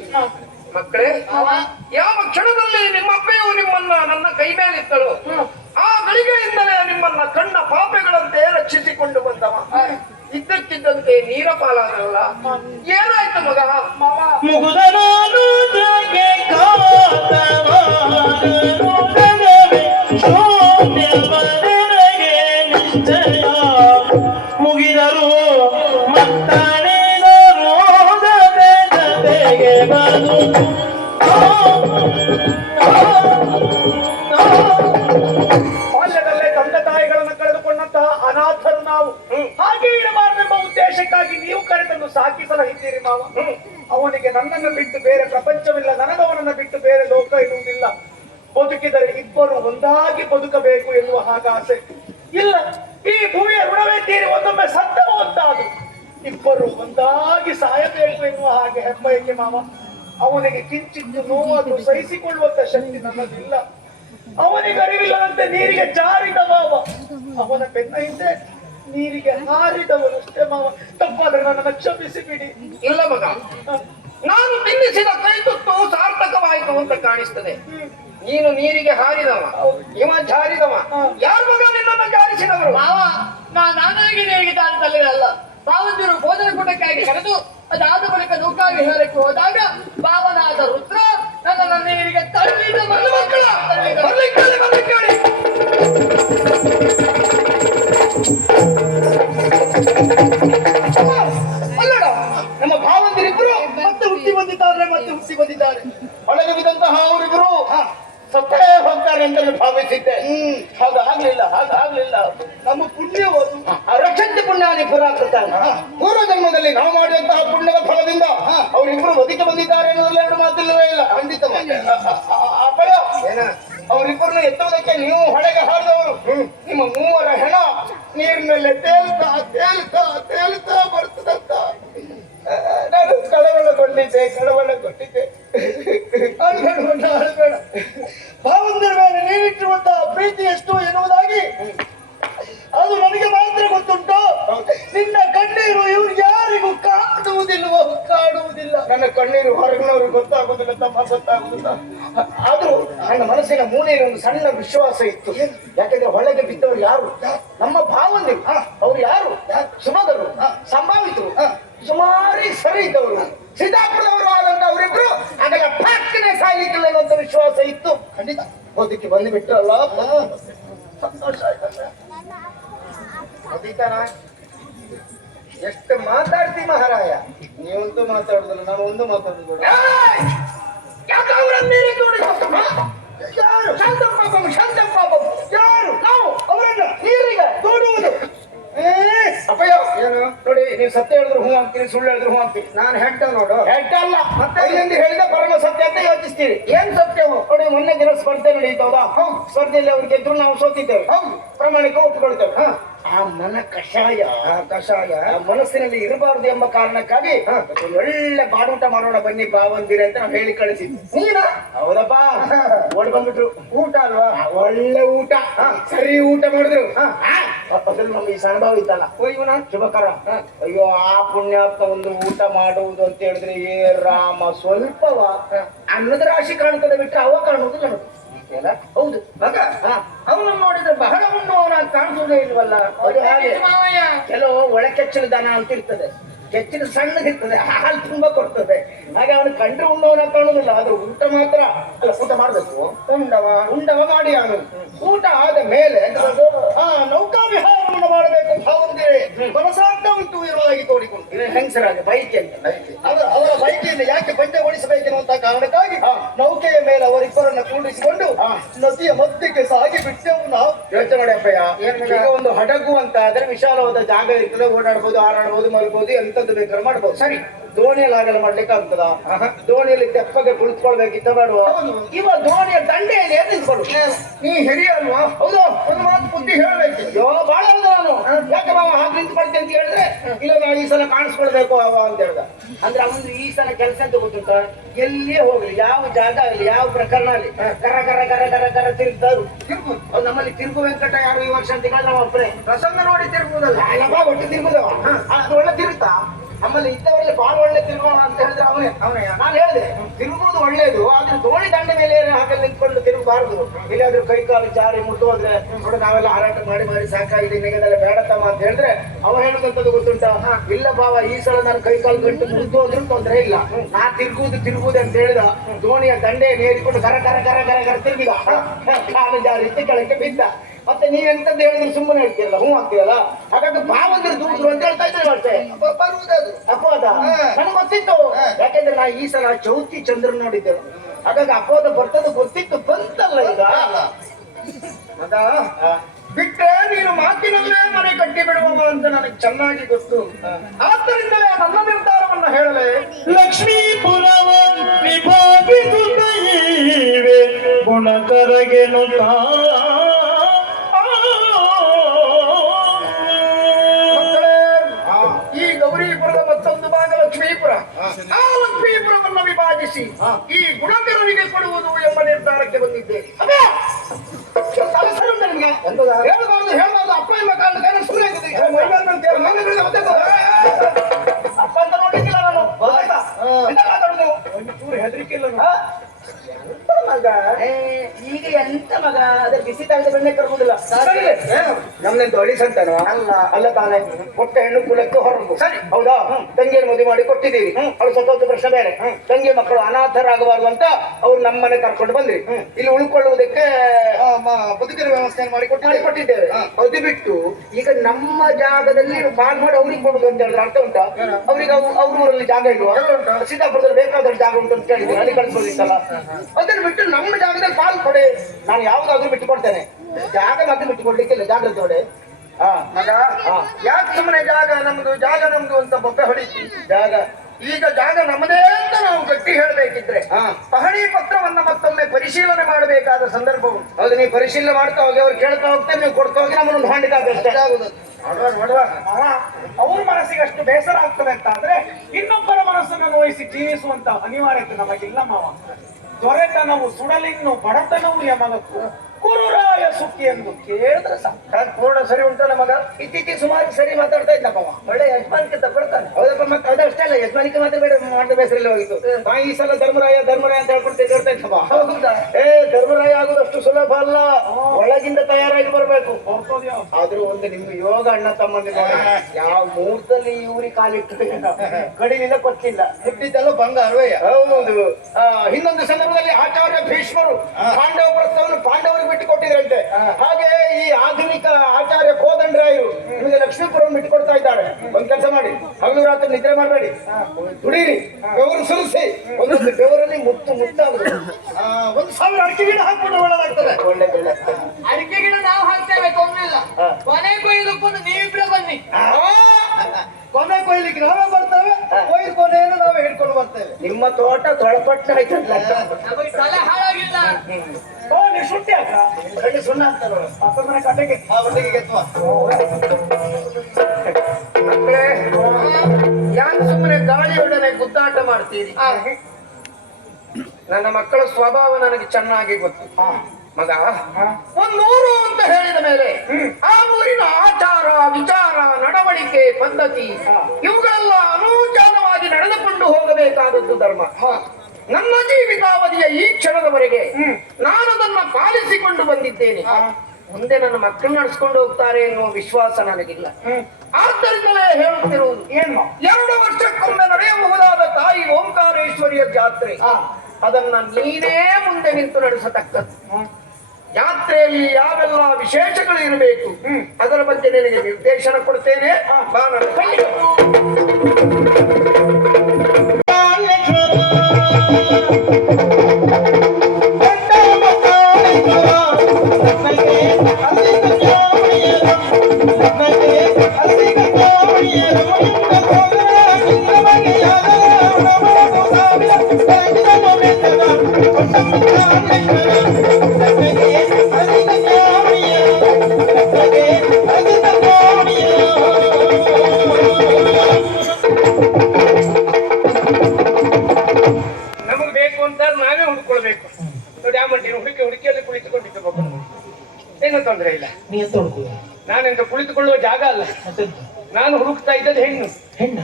ಮಕ್ಕಳೇ, ಯಾವ ಕ್ಷಣದಲ್ಲಿ ನಿಮ್ಮ ಅಪ್ಪೆಯು ನಿಮ್ಮನ್ನ ನನ್ನ ಕೈ ಮೇಲಿತ್ತಳು ಆ ಗಳಿಗೆಯಿಂದಲೇ ನಿಮ್ಮನ್ನ ಕಣ್ಣ ಪಾಪೆಗಳಂತೆ ರಕ್ಷಿಸಿಕೊಂಡು ಬಂದವ. ಇದ್ದಕ್ಕಿದ್ದಂತೆ ನೀರ ಪಾಲಾದಲ್ಲ. ಏನಾಯ್ತು ಮಗ? ಮುಗುದ ನಾನು ಜಗೆ ನಿಶ್ಚಯ ಮುಗಿದರು ಮತ್ತನೇನು ಜೊತೆಗೆ ಬಂದು ಬಾಲ್ಯದಲ್ಲೇ ತಂದೆ ತಾಯಿಗಳನ್ನು ಕಳೆದುಕೊಂಡಂತಹ ಅನಾಥರು ನಾವು. ಹಾಗೆ ಇರಬಾರ್ದೆಂಬ ಉದ್ದೇಶಕ್ಕಾಗಿ ನೀವು ಕರೆತಂದು ಸಾಕಿ ಸಲಹಿದ್ದೀರಿ ಮಾವ. ಅವನಿಗೆ ನನ್ನನ್ನು ಬಿಟ್ಟು ಬೇರೆ ಪ್ರಪಂಚವಿಲ್ಲ, ನನಗವನನ್ನು ಬಿಟ್ಟು ಬೇರೆ ಲೋಕ ಇರುವುದಿಲ್ಲ. ಬದುಕಿದರೆ ಇಬ್ಬರು ಒಂದಾಗಿ ಬದುಕಬೇಕು ಎನ್ನುವ ಹಾಗಾಸೆ ಇಲ್ಲ. ಈ ಭೂಮಿಯ ಋಣವೇ ತೀರಿ ಒಂದೊಮ್ಮೆ ಸತ್ತವು ಅಂತಾದು ಇಬ್ಬರು ಒಂದಾಗಿ ಸಾಯಬೇಕು ಎನ್ನುವ ಹಾಗೆ ಹೆಬ್ಬಯಕೆ ಮಾವ. ಅವನಿಗೆ ಕಿಂಚಿತ್ತು ನೋವನ್ನು ಸಹಿಸಿಕೊಳ್ಳುವಂತ ಶಕ್ತಿ ನನ್ನದಿಲ್ಲ. ಅವನಿಗೆ ಅರಿವಿಲ್ಲದಂತೆ ನೀರಿಗೆ ಜಾರಿದ ಮಾವ. ಅವನ ಬೆನ್ನ ಹಿಂದೆ ನೀರಿಗೆ ಹಾರಿದವನಷ್ಟೇ ಮಾವ. ತಪ್ಪಾದ್ರೆ ನನ್ನನ್ನು ಕ್ಷಮಿಸಿ ಬಿಡಿ. ಇಲ್ಲ ಮಗ, ನಾನು ತಿನ್ನಿಸಿದ ಕೈ ತುತ್ತು ಸಾರ್ಥಕವಾಯಿತು ಅಂತ ಕಾಣಿಸ್ತದೆ. ನೀನು ನೀರಿಗೆ ಹಾರಿದವ, ಇವ ಜಾರಿದವ. ಯಾರು ಮಗ ನಿನ್ನನ್ನು ಜಾರಿಸಿದವರು? ಮಾವ, ನಾನಾಗಿ ನೀರಿಗೆ ತಾಳ್ತಲ್ಲ. ಭಾವಂದಿರು ಭೋಜನ ಕೂಟಕ್ಕಾಗಿ ಕರೆದು ಅದಾದ ಬಳಿಕ ನೌಕಾವಿಹಾರಕ್ಕೆ ಹೋದಾಗ ಭಾವನಾದ ರುದ್ರ ನನ್ನನ್ನು ನೀರಿಗೆ ತಳ್ಳಿದ ಮಕ್ಕಳ ಬರ್ಲಿ ಕೇಳಿ, ಬರ್ಲಿ ಕೇಳಿ. ಅಲ್ಲಡ, ನಮ್ಮ ಭಾವಂದಿರಿಬ್ಬರು ಮತ್ತೆ ಹುಟ್ಟಿ ಬಂದಿದ್ದಾರೆ, ಮತ್ತೆ ಹುಟ್ಟಿ ಬಂದಿದ್ದಾರೆ. ಒಳಗೆ ಬಿದ್ದಂತಹ ಅವರಿಬ್ಬರು ಸತ್ತೇ ಹೋಗ್ತಾರೆ ಅಂತ ಭಾವಿಸಿದ್ದೆ. ಹಾಗಾಗ್ಲಿಲ್ಲ, ಹಾಗಾಗ್ಲಿಲ್ಲ. ನಮ್ಮ ಪುಣ್ಯವಾದು ರಕ್ಷಂತೆ ಪುಣ್ಯಾದಿ ಪುರಾಕೃತ. ಪೂರ್ವ ಜನ್ಮದಲ್ಲಿ ನಾವು ಮಾಡಿದಂತಹ ಪುಣ್ಯದ ಫಲದಿಂದ ಅವರಿಬ್ಬರು ಬದುಕಿ ಬಂದಿದ್ದಾರೆ ಅನ್ನೋದ್ರಲ್ಲಿ ಎರಡು ಮಾತಿಲ್ಲವೇ ಇಲ್ಲ. ಖಂಡಿತ ಅಪಯ ಅವರಿಬ್ಬರನ್ನು ಎತ್ತುವುದಕ್ಕೆ ನೀವು ಹೊಳೆಗೆ ಹಾರಿದವರು. ನಿಮ್ಮ ಮೂವರ ಹೆಣ ನೀರಿನಲ್ಲಿ ತೇಲ್ತಾ ತೇಲ್ತಾ ತೇಲ್ತಾ ಬರ್ತದಂತ ನಾನು ಕಳವಳಗೊಂಡಿದ್ದೆ. ಅಳ್ಬೇಡ. ಭಾವಂದಿರ ಮೇಲೆ ನೀವಿಟ್ಟಿರುವಂತಹ ಪ್ರೀತಿ ಎಷ್ಟು ಎನ್ನುವುದಾಗಿ ಅದು ನನಗೆ ಮಾತ್ರ ಗೊತ್ತುಂಟು. ನಿನ್ನ ಕಣ್ಣೀರು ಇವ್ರು ಯಾರಿಗೂ ಕಾಡುವುದಿಲ್ಲ. ನನ್ನ ಕಣ್ಣೀರು ಹೊರಗಿನವ್ರಿಗೆ ಗೊತ್ತಾಗುದಿಲ್ಲ, ತಮ್ಮ ಗೊತ್ತಾಗುದಿಲ್ಲ. ಆದ್ರೂ ನನ್ನ ಮನಸ್ಸಿನ ಮೂಲೆಯಲ್ಲಿ ಒಂದು ಸಣ್ಣ ವಿಶ್ವಾಸ ಇತ್ತು. ಯಾಕೆಂದ್ರೆ ಹೊಳೆಗೆ ಬಿದ್ದವರು ಯಾರು? ನಮ್ಮ ಭಾವಂದಿರು. ಅವ್ರು ಯಾರು? ಸುಮಧರು, ಸಂಭಾವಿತರು, ಸುಮಾರಿ ಸರಿ ಇದ್ದವರು, ಸಿದ್ದಾಪುರದವರು ಆದಂತ ಅವರಿಬ್ರು ಹಾಗೆಲ್ಲ ಪಾಕ್ನೆ ಸಾಯ್ಲಿಕ್ಕಿಲ್ಲ ಅನ್ನುವಂತ ವಿಶ್ವಾಸ ಇತ್ತು. ಖಂಡಿತ ಬದುಕಿ ಬಂದು ಬಿಟ್ರಲ್ಲ, ಸಂತೋಷ ಆಯ್ತಲ್ಲ. ಅದೀತಾನ ಎಷ್ಟು ಮಾತಾಡ್ತಿ ಮಹಾರಾಯ. ನೀವಂತೂ ಮಾತಾಡುದಿಲ್ಲ, ನಾನು ಒಂದು ಮಾತಾಡುದು. ಯಾಕೆ ಅವರನ್ನ ನೀರಿಗೆ ದೂಡಿದ? ಯಾರು? ಶಾಂತಪ್ಪ ಯಾರು? ನಾವು ಅವರನ್ನ ನೀರಿಗೆ ದೂಡುವುದು. ಅಪ್ಪಯ್ಯ, ಏನು ನೋಡಿ, ನೀವು ಸತ್ಯ ಹೇಳಿದ್ರು ಹೂ ಹಾಕ್ತೀರಿ, ಸುಳ್ಳು ಹೇಳಿದ್ರು ಹೂ ಹಾಕ್ತೀರಿ. ನಾನು ಹೆಡ್ಡ ನೋಡು. ಹೆಡ್ಡ ಅಲ್ಲ, ಮತ್ತೆ ಇಲ್ಲಿ ಹೇಳಿದ ಪರಮ ಸತ್ಯ ಅಂತ ಯೋಚಿಸ್ತೀರಿ. ಏನ್ ಸತ್ಯವು ನೋಡಿ? ಮೊನ್ನೆ ದಿನ ಸ್ಪರ್ಧೆ ನಡೆಯುತ್ತೌದಾ? ಸ್ಪರ್ಧೆಯಲ್ಲಿ ಅವ್ರು ಗೆದ್ರು, ನಾವು ಸೋತಿದ್ದೇವೆ. ಹೌದು, ಪ್ರಾಮಾಣಿಕ ಒಪ್ಪಿಕೊಳ್ತೇವೆ. ಆ ಮನ ಕಷಾಯ ಮನಸ್ಸಿನಲ್ಲಿ ಇರಬಾರದು ಎಂಬ ಕಾರಣಕ್ಕಾಗಿ ಒಂದು ಒಳ್ಳೆ ಬಾಡೂಟ ಮಾಡೋಣ ಬನ್ನಿ ಭಾವಂದಿರಿ ಅಂತ ನಾವು ಹೇಳಿ ಕಳಿಸಿದ್ವಿ. ನೀನ? ಹೌದಪ್ಪ, ಓಡಿ ಬಂದ್ಬಿಟ್ರು. ಊಟ ಅಲ್ವಾ? ಒಳ್ಳೆ ಊಟ, ಸರಿ ಊಟ ಮಾಡಿದ್ರು. ಅದ್ರಲ್ಲಿ ನಮ್ಗೆ ಈ ಸಣ್ಣ ಇತ್ತಲ್ಲ, ಇವನ ಶುಭಕರ. ಅಯ್ಯೋ, ಆ ಪುಣ್ಯಾತ್ಮ ಒಂದು ಊಟ ಮಾಡುವುದು ಅಂತ ಹೇಳಿದ್ರೆ ಏ ರಾಮ, ಸ್ವಲ್ಪವ ಅನ್ನದ ರಾಶಿ ಕಾಣ್ತದೆ ಬಿಟ್ಟರೆ ಅವ ಕಾಣುವುದು ನನಗೆ. ಹೌದು ಮಗ, ಅವನನ್ನು ನೋಡಿದ್ರೆ ಬಹಳ ಉಣ್ಣುವವನ ಕಾಣಿಸುವುದೇ ಇಲ್ವಲ್ಲ. ಅದು ಹಾಗೆ ಕೆಲವು ಒಳಕೆಚ್ಚಲು ದನ ಅಂತ ಇರ್ತದೆ, ಕೆಚ್ಚಿನ ಸಣ್ಣದಿರ್ತದೆ, ಹಾಲು ತುಂಬಾ ಕೊಡ್ತದೆ. ಹಾಗೆ ಅವನು ಕಂಡ್ರೆ ಉಣ್ಣವನ ಕಾಣುದಿಲ್ಲ. ಆದ್ರೆ ಊಟ ಮಾತ್ರ ಅಲ್ಲ, ಊಟ ಮಾಡ್ಬೇಕು. ಉಂಡವ ಮಾಡಿ ಅವನು ಊಟ ಆದ ಮೇಲೆ ನೌಕಾ ವಿಹಾರವನ್ನು ಮಾಡಬೇಕು ಭಾವಂದಿರೆ ಮನಸಾಗ್ತಾ ಉಂಟು ಇರುವುದಾಗಿ ತೋಡಿಕೊಂಡು ಹೆಂಗಸರಾಗ ಬೈಕ್ ಅಂತ ಅವರ ಬೈಕಿಯನ್ನು ಯಾಕೆ ಪಂಚೆ ಓಡಿಸಬೇಕೆನ್ನುವಂತ ಕಾರಣಕ್ಕಾಗಿ ನೌಕೆಯ ಮೇಲೆ ಅವರಿಬ್ಬರನ್ನ ಕೂಡಿಸಿಕೊಂಡು ನದಿಯ ಮಧ್ಯಕ್ಕೆ ಸಾಗಿ ಬಿಟ್ಟೆವು ನಾವು. ಯೋಚನೆ ಮಾಡಿ ಅಪ್ಪಯ್ಯ, ಈಗ ಒಂದು ಹಡಗು ಅಂತ ಆದ್ರೆ ವಿಶಾಲವಾದ ಜಾಗ ಇರ್ತದೆ, ಓಡಾಡ್ಬೋದು, ಹಾರಾಡ್ಬೋದು, ಮಲ್ಬೋದು, ಎಂತದ್ದು ಬೇಕಾದ್ರೂ ಮಾಡ್ಬೋದು. ಸರಿ, ದೋಣಿಯಲ್ಲಿ ಆಗಲ್ಲ ಮಾಡ್ಲಿಕ್ಕೆ ಆಗ್ತದ? ದೋಣಿಯಲ್ಲಿ ತೆಪ್ಪಗೆ ಕುಳಿತುಕೊಳ್ಬೇಕಿತ್ತ ಮಾಡುವ. ಇವ ದೋಣಿಯ ದಂಡೆಯಲ್ಲಿ ನಿಂತ್ಕೊಂಡು ನೀ ಹಿರಿಯ ಅಲ್ವಾ? ಹೌದು, ಒಂದು ಮಾತು ಬುದ್ಧಿ ಹೇಳ್ಬೇಕು. ಅಯ್ಯೋ ಬಾಳ ಹೌದು ನಾನು. ಯಾಕೆ ಬಾವ ಹಾಗೆ ನಿಂತ್ಕೊಳ್ತೆ ಅಂತ ಹೇಳಿದ್ರೆ, ಇಲ್ಲ ನಾ ಈ ಸಲ ಕಾಣಿಸ್ಕೊಳ್ಬೇಕು ಅವ ಅಂತ ಹೇಳ್ದ. ಅಂದ್ರೆ ಅವನು ಈ ಸಲ ಕೆಲಸ ಅಂತ ಗೊತ್ತುಂಟ, ಎಲ್ಲಿಯೇ ಹೋಗ್ಲಿ, ಯಾವ ಜಾಗ ಆಗಲಿ, ಯಾವ ಪ್ರಕರಣ ಆಗಲಿ, ಕರ ಕರ ಕರ ಕರ ಕರ ತಿರುಗ್ತಾರು. ತಿರುಗು ಅವ್ರು ನಮ್ಮಲ್ಲಿ ತಿರುಗು ವೆಂಕಟ ಯಾರು ಈ ವರ್ಷ ಅಂತ ಹೇಳಿದ್ರೆ ನಾವು ಒಬ್ಬರೇ ಪ್ರಸಂಗ ನೋಡಿ ತಿರುಗುವುದಲ್ಲ. ಅಲ್ಲಪ್ಪ ಒಟ್ಟು ತಿರುಗುದವ, ಅದು ಒಳ್ಳೆ ತಿರುಗ್ತಾ. ನಮ್ಮಲ್ಲಿ ಇದ್ದವರಲ್ಲಿ ಬಾಳ ಒಳ್ಳೆ ತಿರುಗೋಣ ಅಂತ ಹೇಳಿದ್ರೆ ಅವನೇ. ನಾನು ಹೇಳಿದೆ ತಿರುಗುವುದು ಒಳ್ಳೇದು, ಆದ್ರೆ ದೋಣಿ ದಂಡೆ ಮೇಲೆ ಹಾಕಲು ನಿಂತ್ಕೊಂಡು ತಿರುಗಬಾರದು. ಇಲ್ಲಾದ್ರೂ ಕೈ ಕಾಲು ಜಾರಿ ಮುಟ್ಟು ಹೋದ್ರೆ ನೋಡಿ ನಾವೆಲ್ಲ ಹಾರಾಟ ಮಾಡಿ ಮಾಡಿ ಸಾಕಾಗಿದೆ, ನಿಗದೆಲ್ಲ ಬೇಡತ್ತಮ್ಮ ಅಂತ ಹೇಳಿದ್ರೆ ಅವ ಹೇಳುದಂತದ್ದು ಗೊತ್ತುಂಟ, ಇಲ್ಲ ಬಾವ ಈ ಸಲ ನಾನು ಕೈ ಕಾಲು ಗಂಟು ಮುದ್ದು ಹೋದ್ರೂ ತೊಂದ್ರೆ ಇಲ್ಲ, ನಾ ತಿರುಗುದು ಅಂತ ಹೇಳಿದ. ದೋಣಿಯ ದಂಡೆ ನೇರಿಕೊಂಡು ಕರ ಕರ ಕರ ಕರ ಕರ ತಿರುಗಿದ, ಕಾಲು ಜಾರಿ ಇತ್ತು ಕೆಳಕ್ಕೆ ಬಿದ್ದ. ಮತ್ತೆ ನೀವೆಂತದ್ದು ಹೇಳಿದ್ರೆ ಸುಮ್ಮನೆ ಹೇಳ್ತೀರಲ್ಲ, ಹ್ಞೂ ಆಗ್ತೀರಲ್ಲ. ಹಾಗಾಗಿ ಭಾವಂದ್ರೆ ದೂದ್ರು ಅಂತ ಹೇಳ್ತಾ ಇದ್ರೆ ಮಾಡ್ತೆ ಅಪವಾದ ನನಗೆ ಗೊತ್ತಿತ್ತು. ಯಾಕೆಂದ್ರೆ ನಾ ಈ ಸಲ ಚೌತಿ ಚಂದ್ರನ್ ನೋಡಿದ್ದೇವೆ, ಹಾಗಾಗಿ ಅಪವಾದ ಬರ್ತದ ಗೊತ್ತಿತ್ತು, ಬಂತಲ್ಲ ಈಗ. ಮಗ ಬಿಟ್ಟರೆ ನೀನು ಮಾತಿನಲ್ಲೇ ಮನೆ ಕಟ್ಟಿ ಬಿಡುವ ಅಂತ ನನಗೆ ಚೆನ್ನಾಗಿ ಗೊತ್ತು. ಆದ್ದರಿಂದಲೇ ನನ್ನ ನಿರ್ಧಾರವನ್ನು ಹೇಳಲೆ ಲಕ್ಷ್ಮೀಪುರವ ವಿಭಾಗಿಸುತ್ತೇವೆ ಗುಣಕರಗೆ ಈ ಗೌರಿಪುರದ ಮತ್ತೊಂದು ಭಾಗ ಲಕ್ಷ್ಮೀಪುರ. ಆ ಲಕ್ಷ್ಮೀಪುರವನ್ನು ವಿಭಾಗಿಸಿ ಈ ಗುಣಕರನಿಗೆ ಕೊಡುವುದು ಎಂಬ ನಿರ್ಧಾರಕ್ಕೆ ಬಂದಿದ್ದೇನೆ. ಹೇಳ್ಬಾರ್ದು ಅಪ್ಪ ಎಂಬ ಕಾರಣಕ್ಕೆ ಸುಮ್ಮನೆ ಅಪ್ಪ ಅಂತ ನೋಡ್ಲಿಕ್ಕಿಲ್ಲ ನಾನು. ಒಂಚೂರು ಹೆದರಿಕೆ ಇಲ್ಲ. ಮಗ ಈಗ ಎಂತ ಮಗ, ಅದೇ ಬಿಸಿ ತಾಳದ ಬೆಣ್ಣೆ ಕರ್ಬೋದಿಲ್ಲ. ನಮ್ನೆಂತ ಅಳಿಸಂತಾನ ಅಲ್ಲ ತಾನೆ. ಕೊಟ್ಟ ಹೆಣ್ಣು ಕುಲಕ್ಕೆ ಹೊರಗು. ಸರಿ ಹೌದಾ? ತಂಗಿಯನ್ನು ಮದುವೆ ಮಾಡಿ ಕೊಟ್ಟಿದ್ದೀವಿ, ಅವಳು ಸತ್ತೋದ ಪ್ರಶ್ನೆ ಬೇರೆ. ತಂಗಿ ಮಕ್ಕಳು ಅನಾಥರಾಗಬಾರ್ದು ಅಂತ ಅವ್ರು ನಮ್ಮನೆ ಕರ್ಕೊಂಡು ಬಂದ್ರಿ. ಇಲ್ಲಿ ಉಳ್ಕೊಳ್ಳುವುದಕ್ಕೆ ಬದುಕಿನ ವ್ಯವಸ್ಥೆಯನ್ನು ಮಾಡಿಕೊಟ್ಟಿದ್ದೇವೆ. ಅದು ಬಿಟ್ಟು ಈಗ ನಮ್ಮ ಜಾಗದಲ್ಲಿ ಬಾಗ್ ಮಾಡಿ ಅವ್ರಿಗೆ ಕೊಡುದು ಅಂತ ಹೇಳಿದ್ರೆ ಅರ್ಥ ಉಂಟಾ? ಅವ್ರಿಗೆ ಅವ್ರ ಊರಲ್ಲಿ ಜಾಗ ಇಲ್ವಾ? ಸೀತಾಪುರದಲ್ಲಿ ಬೇಕಾದಷ್ಟು ಜಾಗ ಉಂಟು ಅಂತ ಕೇಳಿದ್ದೀನಿ, ಅಲ್ಲಿ ಕಳಿಸ್ಬೋದಿತ್ತಲ್ಲ. ಅದನ್ನು ಬಿಟ್ಟು ನಮ್ಮ ಜಾಗದಲ್ಲಿ ಪಾಲ್ ಕೊಡಿ, ನಾನು ಯಾವ್ದಾದ್ರು ಬಿಟ್ಟು ಕೊಡ್ತೇನೆ. ಜಾಗ ಮತ್ತೆ ಬಿಟ್ಟು ಕೊಡ್ಲಿಕ್ಕಿಲ್ಲ, ಜಾಗ್ರತೆ ಹೊಡೆ. ಮಗ ಯಾಕೆ ಸುಮ್ಮನೆ ಜಾಗ ನಮ್ದು ಅಂತ ಬೊಬ್ಬೆ ಹೊಡಿತಿ. ಈಗ ಜಾಗ ನಮ್ಮದೇ ಅಂತ ನಾವು ಗಟ್ಟಿ ಹೇಳ್ಬೇಕಿದ್ರೆ ಪಹಣಿ ಪತ್ರವನ್ನ ಮತ್ತೊಮ್ಮೆ ಪರಿಶೀಲನೆ ಮಾಡಬೇಕಾದ ಸಂದರ್ಭ ಉಂಟು. ಹೌದು, ನೀವು ಪರಿಶೀಲನೆ ಮಾಡ್ತಾ ಹೋಗಿ, ಅವ್ರು ಕೇಳ್ತಾ ಹೋಗ್ತಾರೆ, ನೀವು ಕೊಡ್ತಾ ಹೋಗಿ ನಮ್ಮನ್ನು ಹೊಂಡಿಕಾಗಷ್ಟೇ ಆಗುದು. ಅವ್ರ ಮನಸ್ಸಿಗೆ ಅಷ್ಟು ಬೇಸರ ಆಗ್ತದೆ ಅಂತ ಆದ್ರೆ ಇನ್ನೊಬ್ಬರ ಮನಸ್ಸನ್ನು ನೋಯಿಸಿ ಜೀವಿಸುವಂತ ಅನಿವಾರ್ಯತೆ ನಮಗಿಲ್ಲ ಮಾವ. ದೊರೆತನವು ಸುಡಲಿನ್ನು ಬಡತನವು ಯಮನಕ್ಕೂ ಕುರುರಾಯ ಸುಖಿ ಎಂದು ಕೇಳಿದ್ರೆ ಪೂರ್ಣ ಸರಿ ಉಂಟಲ್ಲ ಮಗ. ಇತ್ತೀಚೆಗೆ ಸುಮಾರು ಸರಿ ಮಾತಾಡ್ತಾ ಇದ್ನಪ್ಪ, ಒಳ್ಳೆ ಯಜಮಾನಿಕೆ ತಗೊಳ್ತಾನೆ. ಹೌದಪ್ಪ, ಮತ್ತೆ ಅದಷ್ಟೇ ಅಲ್ಲ, ಯಜಮಾನಿಕೆ ಮಾತ್ರ ಬೇಡ ಮಾಡಿದ ಬೇಸರಲ್ಲಿ ಹೋಗಿತ್ತು. ಈ ಸಲ ಧರ್ಮರಾಯ ಅಂತ ಹೇಳ್ಕೊಂಡು ತಿರ್ಗಾಡ್ತಾ ಇದ್ದಪ್ಪ. ಹೌದಾ? ಧರ್ಮರಾಯ ಆಗುದಷ್ಟು ಸುಲಭ ಅಲ್ಲ, ಒಳಗಿಂದ ತಯಾರಾಗಿ ಬರ್ಬೇಕು. ಆದ್ರೂ ಒಂದು ನಿಮ್ಗೆ ಯೋಗ ಅಣ್ಣ ತಮ್ಮಂದಿರ ಯಾವ ಮುಹೂರ್ತದಲ್ಲಿ ಇವ್ರಿಗೆ ಕಾಲಿಟ್ಟು ಕಡಿನಿಂದ ಕೊಟ್ಟಿಲ್ಲ, ಹುಟ್ಟಿದ್ದಲ್ಲ ಬಂಗಾರವೇ. ಹೌದು. ಇನ್ನೊಂದು ಸಂದರ್ಭದಲ್ಲಿ ಆಚಾರ್ಯ ಭೀಷ್ಮರು ಪಾಂಡವ ಪ್ರಸ್ಥವನ್ನು ಪಾಂಡವರಿಗೆ ಬಿಟ್ಟು ಕೊಟ್ಟಿದ್ರಂತೆ. ಹಾಗೆ ಈ ಆಧುನಿಕ ಆಚಾರ್ಯ ಕೋದಂಡರಾಯರು ನಿಮಗೆ ಲಕ್ಷ್ಮೀಪುರವನ್ನು ಬಿಟ್ಟು ಕೊಡ್ತಾ ಇದ್ದಾರೆ. ಒಂದ್ ಕೆಲಸ ಮಾಡಿ, ಹಗಲು ರಾತ್ರಿ ನಿದ್ರೆ ಮಾಡಬೇಡಿ, ದುಡೀರಿ, ಬೆವರು ಸುರಿಸಿ, ಒಂದೊಂದು ಬೆವರಲ್ಲಿ ಮುತ್ತಾಗುದು. 1000 ಅಡಿಕೆ ಗಿಡ ಹಾಕೊಂಡು ಒಳ್ಳೆದಾಗ್ತದೆ. ಒಳ್ಳೆ ಬೆಳೆ. ಅಡಿಕೆ ಗಿಡ ನಾವು ಹಾಕ್ತೇವೆ, ತೊಂದಿಲ್ಲ. ಕೊನೆ ಕೊಯ್ದಕ್ಕೊಂದು ನೀವಿಬ್ರೆ ಬನ್ನಿ. ಕೊನೆ ಕೊಯ್ಲಿಕ್ಕೆ ನಾವೇ ಬರ್ತೇವೆ, ಕೊಯ್ದು ಕೊನೆಯನ್ನು ನಾವೇ ಹಿಡ್ಕೊಂಡು ಬರ್ತೇವೆ. ನಿಮ್ಮ ತೋಟ ತೊಳಪಟ್ಟ ಆಯ್ತಲ್ಲ, ನಮಗೆ ತಲೆ ಹಾಳಾಗಿಲ್ಲ. ನೀವು ಶುಂಠಿ ಹಾಕ ಕಣ್ಣಿ ಸುಣ್ಣ ಅಂತಾರ ಮನೆ ಕಟ್ಟೆಗೆ ಮಕ್ಕಳೇ, ಯಾಕೆ ಸುಮ್ಮನೆ ಗಾಳಿಯೊಡನೆ ಗುದ್ದಾಟ ಮಾಡ್ತೀರಿ? ನನ್ನ ಮಕ್ಕಳ ಸ್ವಭಾವ ನನಗೆ ಚೆನ್ನಾಗಿ ಗೊತ್ತು. ಮಗ, ಒಂದೂರು ಅಂತ ಹೇಳಿದ ಮೇಲೆ ಆ ಊರಿನ ಆಚಾರ ವಿಚಾರ ನಡವಳಿಕೆ ಪದ್ಧತಿ ಇವುಗಳೆಲ್ಲ ಅನೂಚಾನವಾಗಿ ನಡೆದುಕೊಂಡು ಹೋಗಬೇಕಾದದ್ದು ಧರ್ಮ. ನನ್ನ ಜೀವಿತಾವಧಿಯ ಈ ಕ್ಷಣದವರೆಗೆ ನಾನು ಅದನ್ನ ಪಾಲಿಸಿಕೊಂಡು ಬಂದಿದ್ದೇನೆ. ಮುಂದೆ ನನ್ನ ಮಕ್ಕಳು ನಡೆಸ್ಕೊಂಡು ಹೋಗ್ತಾರೆ ಎನ್ನುವ ವಿಶ್ವಾಸ ನನಗಿಲ್ಲ. ಆದ್ದರಿಂದಲೇ ಹೇಳುತ್ತಿರುವುದು, 2 ವರ್ಷಕ್ಕೊಮ್ಮೆ ನಡೆಯಬಹುದಾದ ತಾಯಿ ಓಂಕಾರೇಶ್ವರಿಯ ಜಾತ್ರೆ, ಅದನ್ನ ನೀನೇ ಮುಂದೆ ನಿಂತು ನಡೆಸತಕ್ಕದ್ದು. ಯಾತ್ರೆಯಲ್ಲಿ ಯಾವೆಲ್ಲ ವಿಶೇಷಗಳು ಇರಬೇಕು ಅದರ ಬಗ್ಗೆ ನಿನಗೆ ನಿರ್ದೇಶನ ಕೊಡ್ತೇನೆ. ಬಾ ನನ್ನ ಕೈಗೆ. ನಮಗ್ ಬೇಕು ಅಂತ ನಾವೇ ಹುಡ್ಕೊಳ್ಬೇಕು. ನೋಡಿ ಆ ಮಟ್ಟಿನ ಹುಡುಕಿಯಲ್ಲಿ ಕುಳಿತುಕೊಂಡಿದ್ದು ಮಕ್ಕಳು ಏನು ತೊಂದರೆ ಇಲ್ಲ. ನೀ ಎಂತ ಹುಡುಕುದು? ನಾನೆಂತ ಕುಳಿತುಕೊಳ್ಳುವ ಜಾಗ ಅಲ್ಲ, ಮತ್ತೆಂತ? ನಾನು ಹುಡುಕ್ತಾ ಇದ್ದದ್ದು ಹೆಣ್ಣು. ಹೆಣ್ಣ?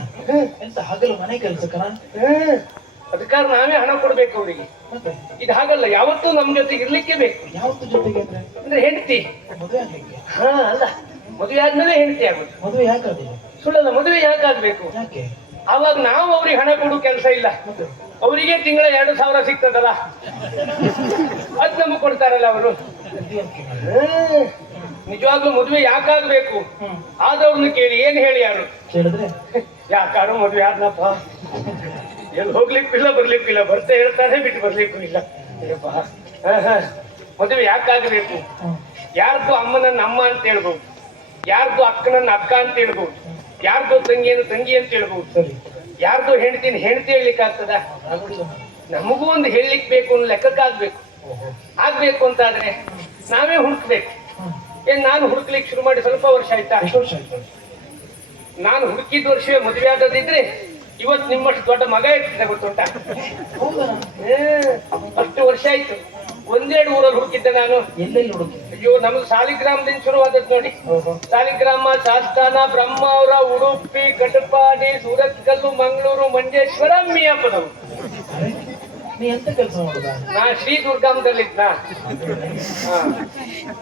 ಎಂತ ಹಗಲು ಮನೆ ಕೆಲಸಕ್ಕನ? ಅದಕ್ಕಾಗ ನಾವೇ ಹಣ ಕೊಡ್ಬೇಕು ಅವರಿಗೆ. ಮತ್ತೆ ಇದು ಹಾಗಲ್ಲ, ಯಾವತ್ತೂ ನಮ್ ಜೊತೆಗೆ ಇರ್ಲಿಕ್ಕೆ ಬೇಕು. ಯಾವತ್ತು ಜೊತೆಗೆ ಅಂದ್ರೆ? ಅಂದ್ರೆ ಹೆಂಡತಿ. ಮದುವೆ ಆಗ್ಲಿಕ್ಕೆ? ಹಾ ಅಲ್ಲ, ಮದುವೆ ಆದ್ಮೇಲೆ ಹೆಂಡತಿ ಆಗುದು. ಮದುವೆ ಯಾಕಾಗಲ್ಲ? ಸುಳ್ಳಲ್ಲ, ಮದುವೆ ಯಾಕಾಗ್ಬೇಕು? ಯಾಕೆ? ಅವಾಗ ನಾವು ಅವ್ರಿಗೆ ಹಣ ಕೊಡೋ ಕೆಲಸ ಇಲ್ಲ, ಮತ್ತೆ ಅವರಿಗೆ ತಿಂಗಳ 2,000 ಸಿಗ್ತದಲ್ಲ, ಅದ್ ನಮಗ್ ಕೊಡ್ತಾರಲ್ಲ ಅವರು. ನಿಜವಾಗ್ಲೂ ಮದುವೆ ಯಾಕಾಗ್ಬೇಕು ಆದವ್ರನ್ನ ಕೇಳಿ ಏನ್ ಹೇಳಿ ಯಾರು ಕೇಳಿದ್ರೆ ಯಾಕಾರು ಮದುವೆ ಆದ್ನಪ್ಪ, ಎಲ್ಲಿ ಹೋಗ್ಲಿಕ್ಕಿಲ್ಲ ಬರ್ಲಿಕ್ಕಿಲ್ಲ, ಬರ್ತಾ ಹೇಳ್ತಾರೆ ಬಿಟ್ಟು ಬರ್ಲಿಕ್ಕೂ ಇಲ್ಲ. ಮದುವೆ ಯಾಕಾಗಬೇಕು? ಯಾರ್ದು ಅಮ್ಮನನ್ನ ಅಮ್ಮ ಅಂತ ಹೇಳ್ಬೋದು, ಯಾರ್ದು ಅಕ್ಕನನ್ನ ಅಕ್ಕ ಅಂತ ಹೇಳ್ಬೋದು, ಯಾರ್ದು ತಂಗಿಯನ್ನು ತಂಗಿ ಅಂತ ಹೇಳ್ಬೋದು, ಸರಿ, ಯಾರ್ದು ಹೆಂಡತಿನ ಹೆಂಡತಿ ಹೇಳ್ಲಿಕ್ಕೆ ಆಗ್ತದ? ನಮಗೂ ಒಂದು ಹೇಳಲಿಕ್ಕೆ ಬೇಕು ಅನ್ನೋ ಲೆಕ್ಕಕ್ಕಾಗ್ಬೇಕು. ಆಗ್ಬೇಕು ಅಂತಾದ್ರೆ ನಾವೇ ಹುಡುಕ್ಬೇಕು. ಏನ್ ನಾನು ಹುಡುಕ್ಲಿಕ್ಕೆ ಶುರು ಮಾಡಿ ಸ್ವಲ್ಪ ವರ್ಷ ಆಯ್ತಾ? ಎಷ್ಟು ವರ್ಷ ಆಯ್ತು? ನಾನು ಹುಡುಕಿದ ವರ್ಷವೇ ಮದುವೆ ಆದದಿದ್ರೆ ಇವತ್ತು ನಿಮ್ಮಷ್ಟು ದೊಡ್ಡ ಮಗ ಇರ್ತಿದ್ದೆ, ಗೊತ್ತುಂಟ? ಹೌದಾ? ಅಷ್ಟು ವರ್ಷ ಆಯ್ತು. 1-2 ಊರಲ್ಲಿ ಹುಡುಕಿದ್ದೆ ನಾನು. ಎಲ್ಲೆಲ್ಲಿ ಹುಡುಕಿ? ಅಯ್ಯೋ, ನಮ್ದು ಸಾಲಿಗ್ರಾಮದಿಂದ ಶುರುವಾದದ್ದು ನೋಡಿ. ಸಾಲಿಗ್ರಾಮ, ಶಾಸ್ತಾನ, ಬ್ರಹ್ಮಾವರ, ಉಡುಪಿ, ಕಟಪಾಡಿ, ಸೂರತ್ಕಲ್ಲು, ಮಂಗಳೂರು, ಮಂಜೇಶ್ವರ, ಮಿಯಾಪದವು. ನೀ ಎಂತ ಕೆಲಸ ಮಾಡುದ? ನಾ ಶ್ರೀ ದುರ್ಗಾಮದಲ್ಲಿದ್ನ.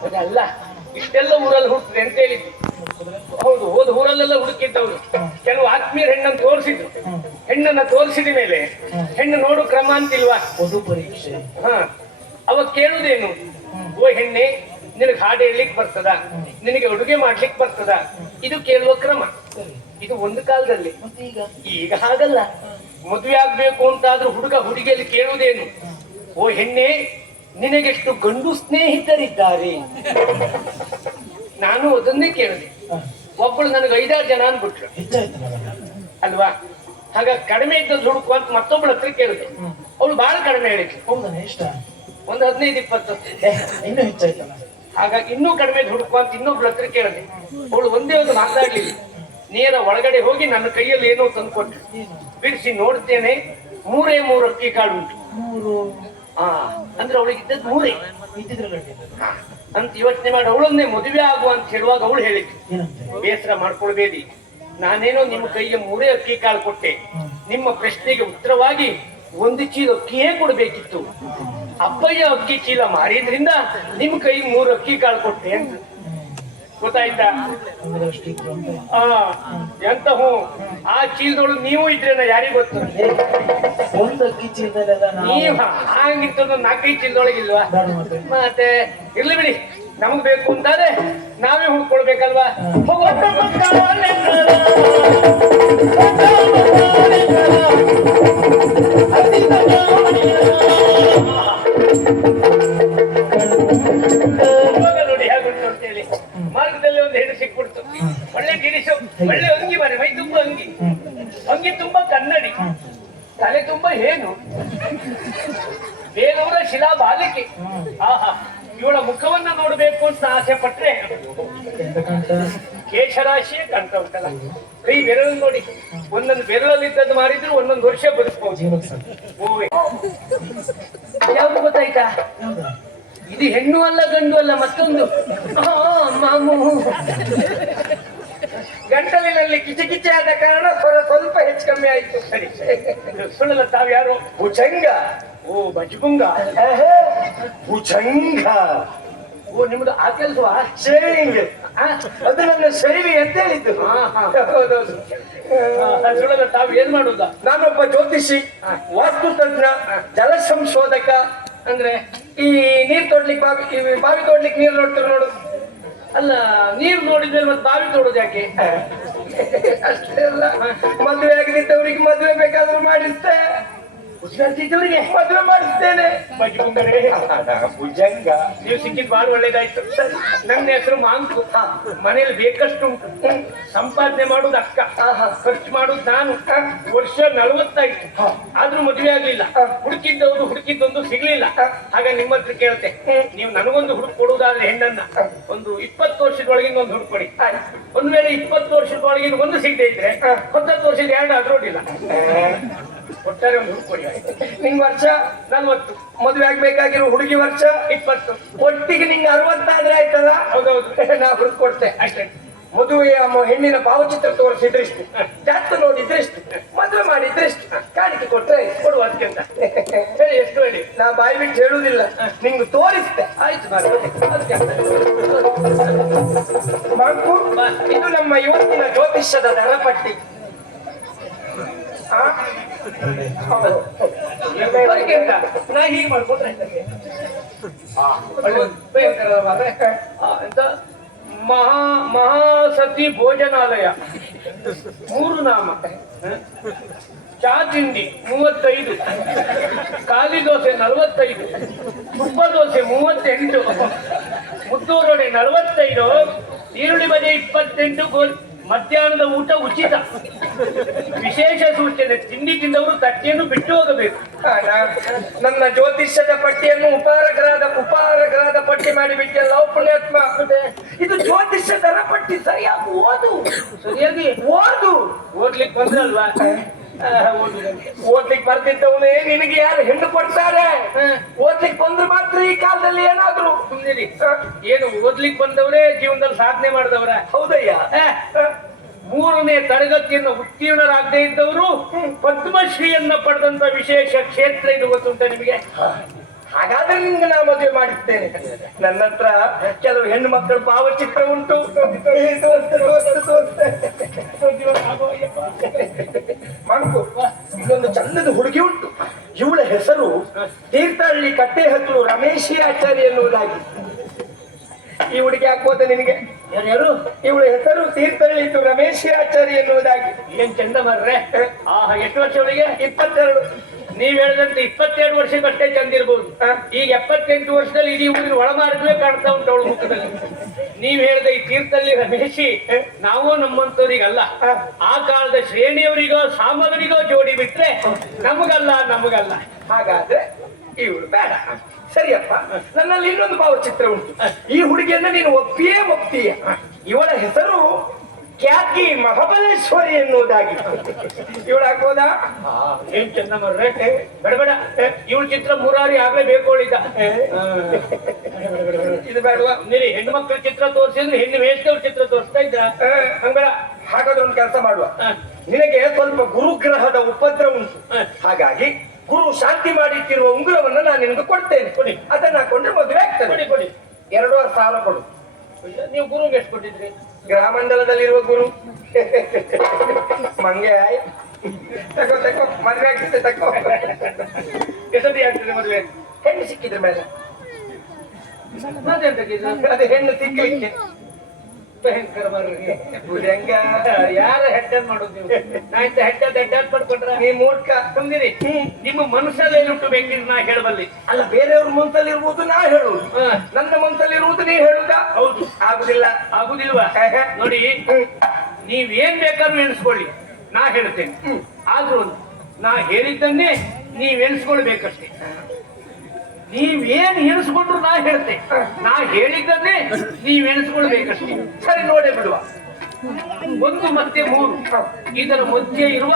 ಅದಲ್ಲ, ಇಷ್ಟೆಲ್ಲ ಊರಲ್ಲಿ ಹುಡುಕ್ತದೆ ಅಂತ ಹೇಳಿದ್ದು. ಹೌದು, ಹೋದ ಊರಲ್ಲೆಲ್ಲ ಹುಡುಕಿದ್ದವ್ರು. ಕೆಲವು ಆತ್ಮೀಯರ ಹೆಣ್ಣನ್ನು ತೋರಿಸಿದ್ರು. ಹೆಣ್ಣನ್ನ ತೋರಿಸಿದ ಮೇಲೆ ಹೆಣ್ಣು ನೋಡು ಕ್ರಮ ಅಂತಿಲ್ವಾ? ವಧು ಪರೀಕ್ಷೆ. ಅವಾಗ ಕೇಳುವುದೇನು? ಓ ಹೆಣ್ಣೆ, ನಿನಗೆ ಹಾಡು ಹೇಳಲಿಕ್ಕೆ ಬರ್ತದ, ನಿನಗೆ ಅಡುಗೆ ಮಾಡ್ಲಿಕ್ಕೆ ಬರ್ತದ, ಇದು ಕೇಳುವ ಕ್ರಮ. ಇದು ಒಂದು ಕಾಲದಲ್ಲಿ. ಈಗ ಹಾಗಲ್ಲ. ಮದುವೆ ಆಗ್ಬೇಕು ಅಂತಾದ್ರೂ ಹುಡುಗ ಹುಡುಗಿಯಲ್ಲಿ ಕೇಳುವುದೇನು? ಓ ಹೆಣ್ಣೆ, ನಿನಗೆಷ್ಟು ಗಂಡು ಸ್ನೇಹಿತರಿದ್ದಾರೆ? ನಾನು ಅದನ್ನೇ ಕೇಳಿದೆ. ಒಬ್ಬಳು ನನಗೆ 5-6 ಜನ ಅನ್ಬಿಟ್ರು, ಅಲ್ವಾ? ಹಾಗ ಕಡಿಮೆ ಇದ್ದದ್ದು ಹುಡುಕು ಅಂತ ಮತ್ತೊಬ್ಬಳ ಹತ್ರ ಕೇಳಿದೆ. ಅವಳು ಬಹಳ ಕಡಿಮೆ ಹೇಳಿದ್ಲು. ಹೌದಾ? ಎಷ್ಟ? ಒಂದು 15-20. ಇನ್ನೂ ಹೆಚ್ಚಾಯ್ತಲ್ಲ. ಹಾಗಾಗಿ ಇನ್ನೂ ಕಡಿಮೆ ಹುಡುಕು ಅಂತ ಇನ್ನೊಬ್ಳ ಹತ್ರ ಕೇಳಿದೆ. ಅವಳು ಒಂದೇ ಒಂದು ಮಾತಾಡ್ಲಿಲ್ಲ. ನೇರ ಒಳಗಡೆ ಹೋಗಿ ನನ್ನ ಕೈಯಲ್ಲಿ ಏನೋ ತಂದುಕೊಟ್ಟು ಬಿಡಿಸಿ ನೋಡ್ತೇನೆ, 3 ಅಕ್ಕಿ ಕಾಳು ಉಂಟು. ಅಂದ್ರೆ ಅವಳಿಗೆ ಇದ್ದದ್ದು 3 ಇದ್ದಿದ್ರಲ್ಲ ಅಂತ ಯೋಚನೆ ಮಾಡಿ ಅವಳನ್ನೇ ಮದುವೆ ಆಗುವ ಅಂತ ಹೇಳುವಾಗ ಅವಳು ಹೇಳಿದ್ಲು, ಬೇಸರ ಮಾಡ್ಕೊಳ್ಬೇಡಿ, ನಾನೇನೋ ನಿಮ್ಮ ಕೈಗೆ 3 ಅಕ್ಕಿ ಕಾಳು ಕೊಟ್ಟೆ. ನಿಮ್ಮ ಪ್ರಶ್ನೆಗೆ ಉತ್ತರವಾಗಿ 1 ಚೀಲ ಅಕ್ಕಿಯೇ ಕೊಡ್ಬೇಕಿತ್ತು. ಅಪ್ಪಯ್ಯ ಅಕ್ಕಿ ಚೀಲ ಮಾರಿದ್ರಿಂದ ನಿಮ್ ಕೈಗೆ 3 ಅಕ್ಕಿ ಕಾಳು ಕೊಟ್ಟೆ ಅಂತ. ಗೊತ್ತಾಯ್ತಾ? ಎಂತ ಹೂ, ಆ ಚೀಲದೊಳು ನೀವು ಇದ್ರೇನ ಯಾರಿಗ ಗೊತ್ತು? ಒಂದು ಅಕ್ಕಿ ಚೀಲದಲ್ಲ ನೀವ್ ಹಾಗಿತ್ತು 4-5 ಚೀಲದೊಳಗಿಲ್ವಾ? ಮತ್ತೆ ಇರ್ಲಿ ಬಿಡಿ, ನಮಗ್ ಬೇಕು ಅಂತಾದ್ರೆ ನಾವೇ ಹುಡ್ಕೊಳ್ಬೇಕಲ್ವಾ? ನೋಡಿ ಹೇಗುಂಟು ಅಂತೇಳಿ. ಮಾರ್ಗದಲ್ಲಿ ಒಂದು ಹೆಣ್ಣು ಸಿಕ್ಬಿಡ್ತು, ಒಳ್ಳೆ ಗಿರಿಸು, ಒಳ್ಳೆ ಅಂಗಿ ಮಾರಿ, ಮೈ ತುಂಬಾ ಅಂಗಿ ತುಂಬಾ ಕನ್ನಡಿ, ತಲೆ ತುಂಬಾ ಏನು, ಬೇಲೂರ ಶಿಲಾ ಬಾಲಿಕೆ. ಆಹಾ, ಇವಳ ಮುಖವನ್ನ ನೋಡ್ಬೇಕು ಅಂತ ಆಸೆ ಪಟ್ರೆ ಕೇಶರಾಶಿಯೇ ಕಾಣ್ತಾ ಉಂಟಲ್ಲ. ಕೈ ಬೆರಳು ನೋಡಿ, ಒಂದೊಂದು ಬೆರಳಲ್ಲಿದ್ದದ್ದು ಮಾರಿದ್ರು 1 ವರ್ಷ ಬದುಕಬಹುದು. ಯಾವ್ದು ಗೊತ್ತಾಯ್ತಾ? ಇದು ಹೆಣ್ಣು ಅಲ್ಲ ಗಂಡು ಅಲ್ಲ, ಮತ್ತೊಂದು ಮಾಮು. ಗಂಟಲಿನಲ್ಲಿ ಕಿಚಕಿಚೆ ಆದ ಕಾರಣ ಸ್ವಲ್ಪ ಹೆಚ್ಚು ಕಮ್ಮಿ ಆಯ್ತು. ಸರಿ, ಸುಳ್ಳಲ್ಲ. ತಾವ್ಯಾರು? ಭುಜಂಗ. ಓ, ಭಜಭುಂಗ. ಭುಜಂಗ. ಓ, ನಿಮ್ದು ಆ ಕೆಲಸವಾ? ಶೇವಿಂಗ್. ಅದು ನನ್ನ ಶೈಲಿ ಅಂತ ಹೇಳಿದ್ದು. ಹೌದೌದು. ಸುಳ್ಳಲ್ಲ. ತಾವು ಏನ್ ಮಾಡುದ? ನಾನೊಬ್ಬ ಜ್ಯೋತಿಷಿ, ವಾಸ್ತುತಜ್ಞ, ಜಲ ಸಂಶೋಧಕ. ಅಂದ್ರೆ ಈ ನೀರ್ ತೋಡ್ಲಿಕ್ಕೆ ಬಾವಿ ತೋಡ್ಲಿಕ್ಕೆ ನೀರು ನೋಡ್ತಾರೆ ನೋಡು. ಅಲ್ಲ, ನೀರು ನೋಡಿದ್ರೆ ಮತ್ತೆ ಬಾವಿ ತೋಡುದು ಯಾಕೆ? ಅಷ್ಟೇ ಅಲ್ಲ, ಮದುವೆ ಆಗದಿದ್ದವ್ರಿಗೆ ಮದುವೆ ಬೇಕಾದ್ರೂ ಮಾಡಿಸ್ತೆ, ಹುಷಾರ್ತಿದ್ದವರಿಗೆ ಮದುವೆ ಮಾಡಿಸ್ತೇನೆ. ಭುಜಂಗ, ನೀವು ಸಿಕ್ಕಿದ್ ಬಹಳ ಒಳ್ಳೇದಾಯ್ತು. ನನ್ನ ಹೆಸರು ಮಾಂಕು. ಮನೇಲಿ ಬೇಕಷ್ಟು ಉಂಟು. ಸಂಪಾದನೆ ಮಾಡುದು ಅಕ್ಕ, ಖರ್ಚು ಮಾಡುದು ನಾನು. ವರ್ಷ 40 ಆಯ್ತು, ಆದ್ರೂ ಮದುವೆ ಆಗ್ಲಿಲ್ಲ. ಹುಡುಕಿದ್ದೊಂದು ಸಿಗ್ಲಿಲ್ಲ. ಹಾಗ ನಿಮ್ಮ ಹತ್ರ ಕೇಳ್ತೆ, ನೀವು ನನಗೊಂದು ಹುಡುಕ್ ಕೊಡುವುದಾದ್ರೆ ಹೆಣ್ಣನ್ನ ಒಂದು 20 ವರ್ಷದೊಳಗಿನ ಒಂದು ಹುಡುಕೊಡಿ. ಒಂದ್ ವೇಳೆ 20 ವರ್ಷದೊಳಗಿನ ಒಂದು ಸಿಗದೆ ಇದ್ರೆ 19 ವರ್ಷದ 2 ಆದ್ರೂ ಅಡ್ಡಿಲ್ಲ. ಒಟ್ಟಾರೆ ಒಂದು ಹುಡುಕೊಡಿ. ನಿಂಗ್ ವರ್ಷ 40, ಮದುವೆ ಆಗ್ಬೇಕಾಗಿರೋ ಹುಡುಗಿ ವರ್ಷ 20. ಒಟ್ಟಿಗೆ ನಿಂಗೆ 60 ಆದ್ರೆ ಆಯ್ತಲ್ಲ. ಹೌದೌದು, ನಾ ಹುಡುಕೊಡ್ತೆ ಅಷ್ಟೇ. ಮದುವೆಯ ಹೆಣ್ಣಿನ ಭಾವಚಿತ್ರ ತೋರಿಸಿದ್ರಿಷ್ಟು, ಜಾಸ್ತಿ ನೋಡಿದ್ರಿಷ್ಟು, ಮದುವೆ ಮಾಡಿದ್ರಿಷ್ಟು, ಕಾಣಿಕೆ ಕೊಟ್ರೆ ಕೊಡುವ ಅದಕ್ಕಿಂತ. ಹೇಳಿ, ಎಷ್ಟು ಹೇಳಿ? ನಾ ಬಾಯಿ ಬಿಟ್ಟು ಹೇಳುವುದಿಲ್ಲ, ನಿಂಗೆ ತೋರಿಸ್ತೆ. ಆಯ್ತು ಬಾರಿ. ಮಾಂಕು, ಇದು ನಮ್ಮ ಇವತ್ತಿನ ಜ್ಯೋತಿಷ್ಯದ ದರಪಟ್ಟಿ. ಅದಕ್ಕಿಂತ ನಾ ಹೀಗೆ ಮಾಡ್ಕೊಟ್ರೆ ಎಂತ ಮಹಾಸತಿ ಭೋಜನಾಲಯ 3 ನಾಮ. ಚಾ ತಿಂಡಿ 35, ಖಾಲಿ ದೋಸೆ 45, ತುಪ್ಪ ದೋಸೆ 38, ಮುದ್ದೂರೊಡೆ 45, ಈರುಳ್ಳಿ ಬಜೆ 28, ಮಧ್ಯಾಹ್ನದ ಊಟ ಉಚಿತ. ವಿಶೇಷ ಸೂಚನೆ, ತಿಂಡಿ ತಿಂದವರು ತಟ್ಟೆಯನ್ನು ಬಿಟ್ಟು ಹೋಗಬೇಕು. ನನ್ನ ಜ್ಯೋತಿಷ್ಯದ ಪಟ್ಟಿಯನ್ನು ಉಪಾರಗ್ರಹದ ಪಟ್ಟಿ ಮಾಡಿಬಿಟ್ಟಲ್ಲ ಪುಣ್ಯಾತ್ಮ. ಇದು ಜ್ಯೋತಿಷ್ಯ ದರ ಪಟ್ಟಿ, ಸರಿಯಾಗಿ ಓದು. ಸರಿಯಾಗಿ ಓದ್ಲಿಕ್ಕೆ ಬಂದ್ರಲ್ವಾ? ಓದ್ಲಿಕ್ಕೆ ಬರ್ತಿದ್ದವನೇ ನಿನಗೆ ಯಾರು ಹೆಣ್ಣು ಕೊಡ್ತಾರೆ? ಓದ್ಲಿಕ್ಕೆ ಬಂದ್ರೆ ಮಾತ್ರ ಈ ಕಾಲದಲ್ಲಿ ಏನಾದ್ರು. ಸುಮ್ಮನೆ ಏನು ಓದ್ಲಿಕ್ಕೆ ಬಂದವರೇ ಜೀವನದಲ್ಲಿ ಸಾಧನೆ ಮಾಡಿದವರ? ಹೌದಯ್ಯ. 3ನೇ ತರಗತಿಯನ್ನು ಉತ್ತೀರ್ಣರಾಗದೇ ಇದ್ದವರು ಪದ್ಮಶ್ರೀಯನ್ನ ಪಡೆದಂತ ವಿಶೇಷ ಕ್ಷೇತ್ರ ಇದು, ಗೊತ್ತುಂಟ ನಿಮಗೆ? ಹಾಗಾದ್ರೆ ನಿಮ್ಗೆ ನಾ ಮದುವೆ ಮಾಡಿಸ್ತೇನೆ. ನನ್ನ ಹತ್ರ ಕೆಲವು ಹೆಣ್ಣು ಮಕ್ಕಳು ಭಾವಚಿತ್ರ ಉಂಟು. ಮಾಡ್ಕೊ, ಇಲ್ಲೊಂದು ಚಂದದ ಹುಡುಗಿ ಉಂಟು. ಇವಳ ಹೆಸರು ತೀರ್ಥಹಳ್ಳಿ ಕಟ್ಟೆ ಹತ್ತು ರಮೇಶಿ ಆಚಾರ್ಯ ಎನ್ನುವುದಾಗಿ. ಈ ಹುಡುಗಿ ಹಾಕೋದ ನಿನಗೆ? ಯಾರು? ಇವಳ ಹೆಸರು ತೀರ್ಥಹಳ್ಳಿ ರಮೇಶಿ ಆಚಾರ್ಯ ಎನ್ನುವುದಾಗಿ. ಏನ್ ಚಂದ ಬರ್ರೆ. ಎಷ್ಟು ವರ್ಷ ಅವಳಿಗೆ? 22. ನೀವ್ ಹೇಳಿದಂತೆ 22 ವರ್ಷಕ್ಕಷ್ಟೇ ಚಂದ ಇರ್ಬೋದು. ಈಗ 78 ವರ್ಷದಲ್ಲಿ ಇಡೀ ಊರಿನ ಒಳಮಾರ್ಗವೇ ಕಾಣ್ತಾ ಉಂಟು ಅವಳ ಮುಖದಲ್ಲಿ. ನೀವ್ ಹೇಳಿದ ಈ ತೀರ್ಥಹಳ್ಳಿ ರಮೇಶಿ ನಾವು ನಮ್ಮಂತವ್ರಿಗಲ್ಲ, ಆ ಕಾಲದ ಶ್ರೇಣಿಯವರಿಗೋ ಸಾಮಗರಿಗೋ ಜೋಡಿ ಬಿಟ್ರೆ ನಮಗಲ್ಲ. ಹಾಗಾದ್ರೆ ಇವಳು ಬೇಡ. ಸರಿಯಪ್ಪ, ನನ್ನಲ್ಲಿ ಇನ್ನೊಂದು ಭಾವಚಿತ್ರ ಉಂಟು. ಈ ಹುಡುಗಿಯನ್ನ ನೀನು ಒಪ್ತೀಯ. ಇವಳ ಹೆಸರು ಖ್ಯಾತಿ ಮಹಾಬಲೇಶ್ವರಿ ಎನ್ನುವುದಾಗಿ. ಇವಳು ಹಾಕೋದಾ? ಏನ್ ಚಂದ ಮರ್ರೆ. ಬೇಡ, ಇವಳ ಚಿತ್ರ ಮುರಾರಿ ಆಗ್ಲೇ ಬೇಕೋಳಿದ್ದ. ಇದು ಬೇಡವಾ? ನೀರಿ ಹೆಣ್ಣು ಮಕ್ಕಳ ಚಿತ್ರ ತೋರಿಸಿದ್ರೆ ಹೆಣ್ಣು ವೇಸ್ತವ್ರ ಚಿತ್ರ ತೋರಿಸ್ತಾ ಇದ್ರ ಹಂಗಬೇಡ. ಹಾಗಾದ್ರೆ ಒಂದು ಕೆಲಸ ಮಾಡುವ, ನಿನಗೆ ಸ್ವಲ್ಪ ಗುರುಗ್ರಹದ ಉಪದ್ರ ಉಂಟು. ಹಾಗಾಗಿ ಗುರು ಶಾಂತಿ ಮಾಡಿಟ್ಟಿರುವ ಉಂಗುರವನ್ನು ನಾನು ನಿನಗೆ ಕೊಡ್ತೇನೆ. ಕೊಡಿ. ಅದನ್ನ ಹಾಕೊಂಡ್ರೆ ಮದುವೆ ಆಗ್ತದೆ. ಕೊಡಿ. 2,500 ಕೊಡು. ನೀವು ಗುರುಗೆ ಎಷ್ಟು ಕೊಟ್ಟಿದ್ರಿ? ಗ್ರಹ ಮಂಡಲದಲ್ಲಿರುವ ಗುರು ಮಂಗೆ ತಗೋ ಮದುವೆ ಆಗ್ತದೆ. ತಗೋ. ಎಸದಿ ಆಗ್ತದೆ ಮದುವೆ? ಹೆಣ್ಣು ಸಿಕ್ಕಿದ್ರ ಮೇಲೆ ಅದು ಹೆಣ್ಣು ಸಿಕ್ಕಲಿಕ್ಕೆ ಭಯಂಕರ ಮರ್ರಿ. ಭುಜಂಗ ಯಾರ ಹೆಡ್ಡನ್ ಮಾಡೋದು ನೀವು? ನಾಯ್ತ ಹೆಡ್ಡದ್ ಪಡ್ಕೊಂಡ್ರ ನೀ ಮೂರ್ಖ. ಸುಮ್ನಿರಿ. ನಿಮ್ಮ ಮನಸ್ಸಲ್ಲೇ ಉಂಟು ಬೇಕಿದ್ರೆ ನಾ ಹೇಳಬಲ್ಲಿ. ಅಲ್ಲ, ಬೇರೆಯವ್ರ ಮನಸ್ಸಲ್ಲಿ ಇರುವುದು ನಾ ಹೇಳುವುದು, ನನ್ನ ಮನಸ್ಸಲ್ಲಿ ಇರುವುದು ನೀ ಹೇಳುದಾ? ಹೌದು. ಆಗುದಿಲ್ವಾ? ನೋಡಿ, ನೀವೇನ್ ಬೇಕಾದ್ರೂ ಎಣಿಸ್ಕೊಳ್ಳಿ, ನಾ ಹೇಳ್ತೇನೆ. ಆದ್ರೂ ನಾ ಹೇಳಿದ್ದನ್ನೇ ನೀವ್ ಎಣಿಸ್ಕೊಳ್ಬೇಕಷ್ಟೇ. ನೀವೇನ್ ಎಣಿಸ್ಕೊಂಡ್ರು ನಾ ಹೇಳ್ತೆ, ನಾ ಹೇಳಿದ್ದನ್ನೇ ನೀವ್ ಎಣಿಸ್ಕೊಳ್ಬೇಕಷ್ಟೇ. ಸರಿ, ನೋಡೇ ಬಿಡುವ. 1 ಮತ್ತೆ 3 ಇದರ ಮಧ್ಯೆ ಇರುವ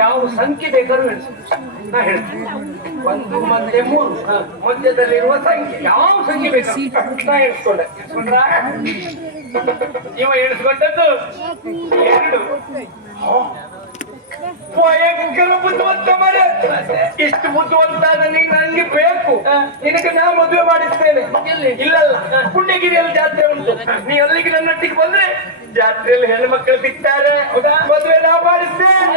ಯಾವ ಸಂಖ್ಯೆ ಬೇಕಾದ್ರೂ ಎಣಿಸ್ಕೊಳ್ಳಿ, ನಾ ಹೇಳ್ತೇನೆ. 1 ಮತ್ತೆ 3 ಮಧ್ಯದಲ್ಲಿರುವ ಸಂಖ್ಯೆ ಯಾವ ಸಂಖ್ಯೆ ಬೇಕಾದ್ರೂ ನಾ ಎಣಿಸ್ಕೊಂಡೆ. ಎಣಿಸ್ಕೊಂಡ್ರ? ಇವ ಎಣಿಸ್ಕೊಂಡದ್ದು 2. ಭಯಂಕರ ಬುದ್ಧಿವಂತ ಮರೆ. ಇಷ್ಟು ಬುದ್ಧಿವಂತ ನೀನು ನಂಗೆ ಬೇಕು. ನಿನಗೆ ನಾ ಮದುವೆ ಮಾಡಿಸ್ತೇನೆ. ಇಲ್ಲಲ್ಲ, ಪುಣ್ಯಗಿರಿಯಲ್ಲಿ ಜಾತ್ರೆ ಉಂಟು. ನೀ ಅಲ್ಲಿಗೆ ನನ್ನೊಟ್ಟಿಗೆ ಬಂದ್ರೆ ಜಾತ್ರೆಯಲ್ಲಿ ಹೆಣ್ಣು ಮಕ್ಕಳು ಸಿಗ್ತಾರೆ. ಮದುವೆ ನಾ ಮಾಡಿಸ್ತೇನೆ.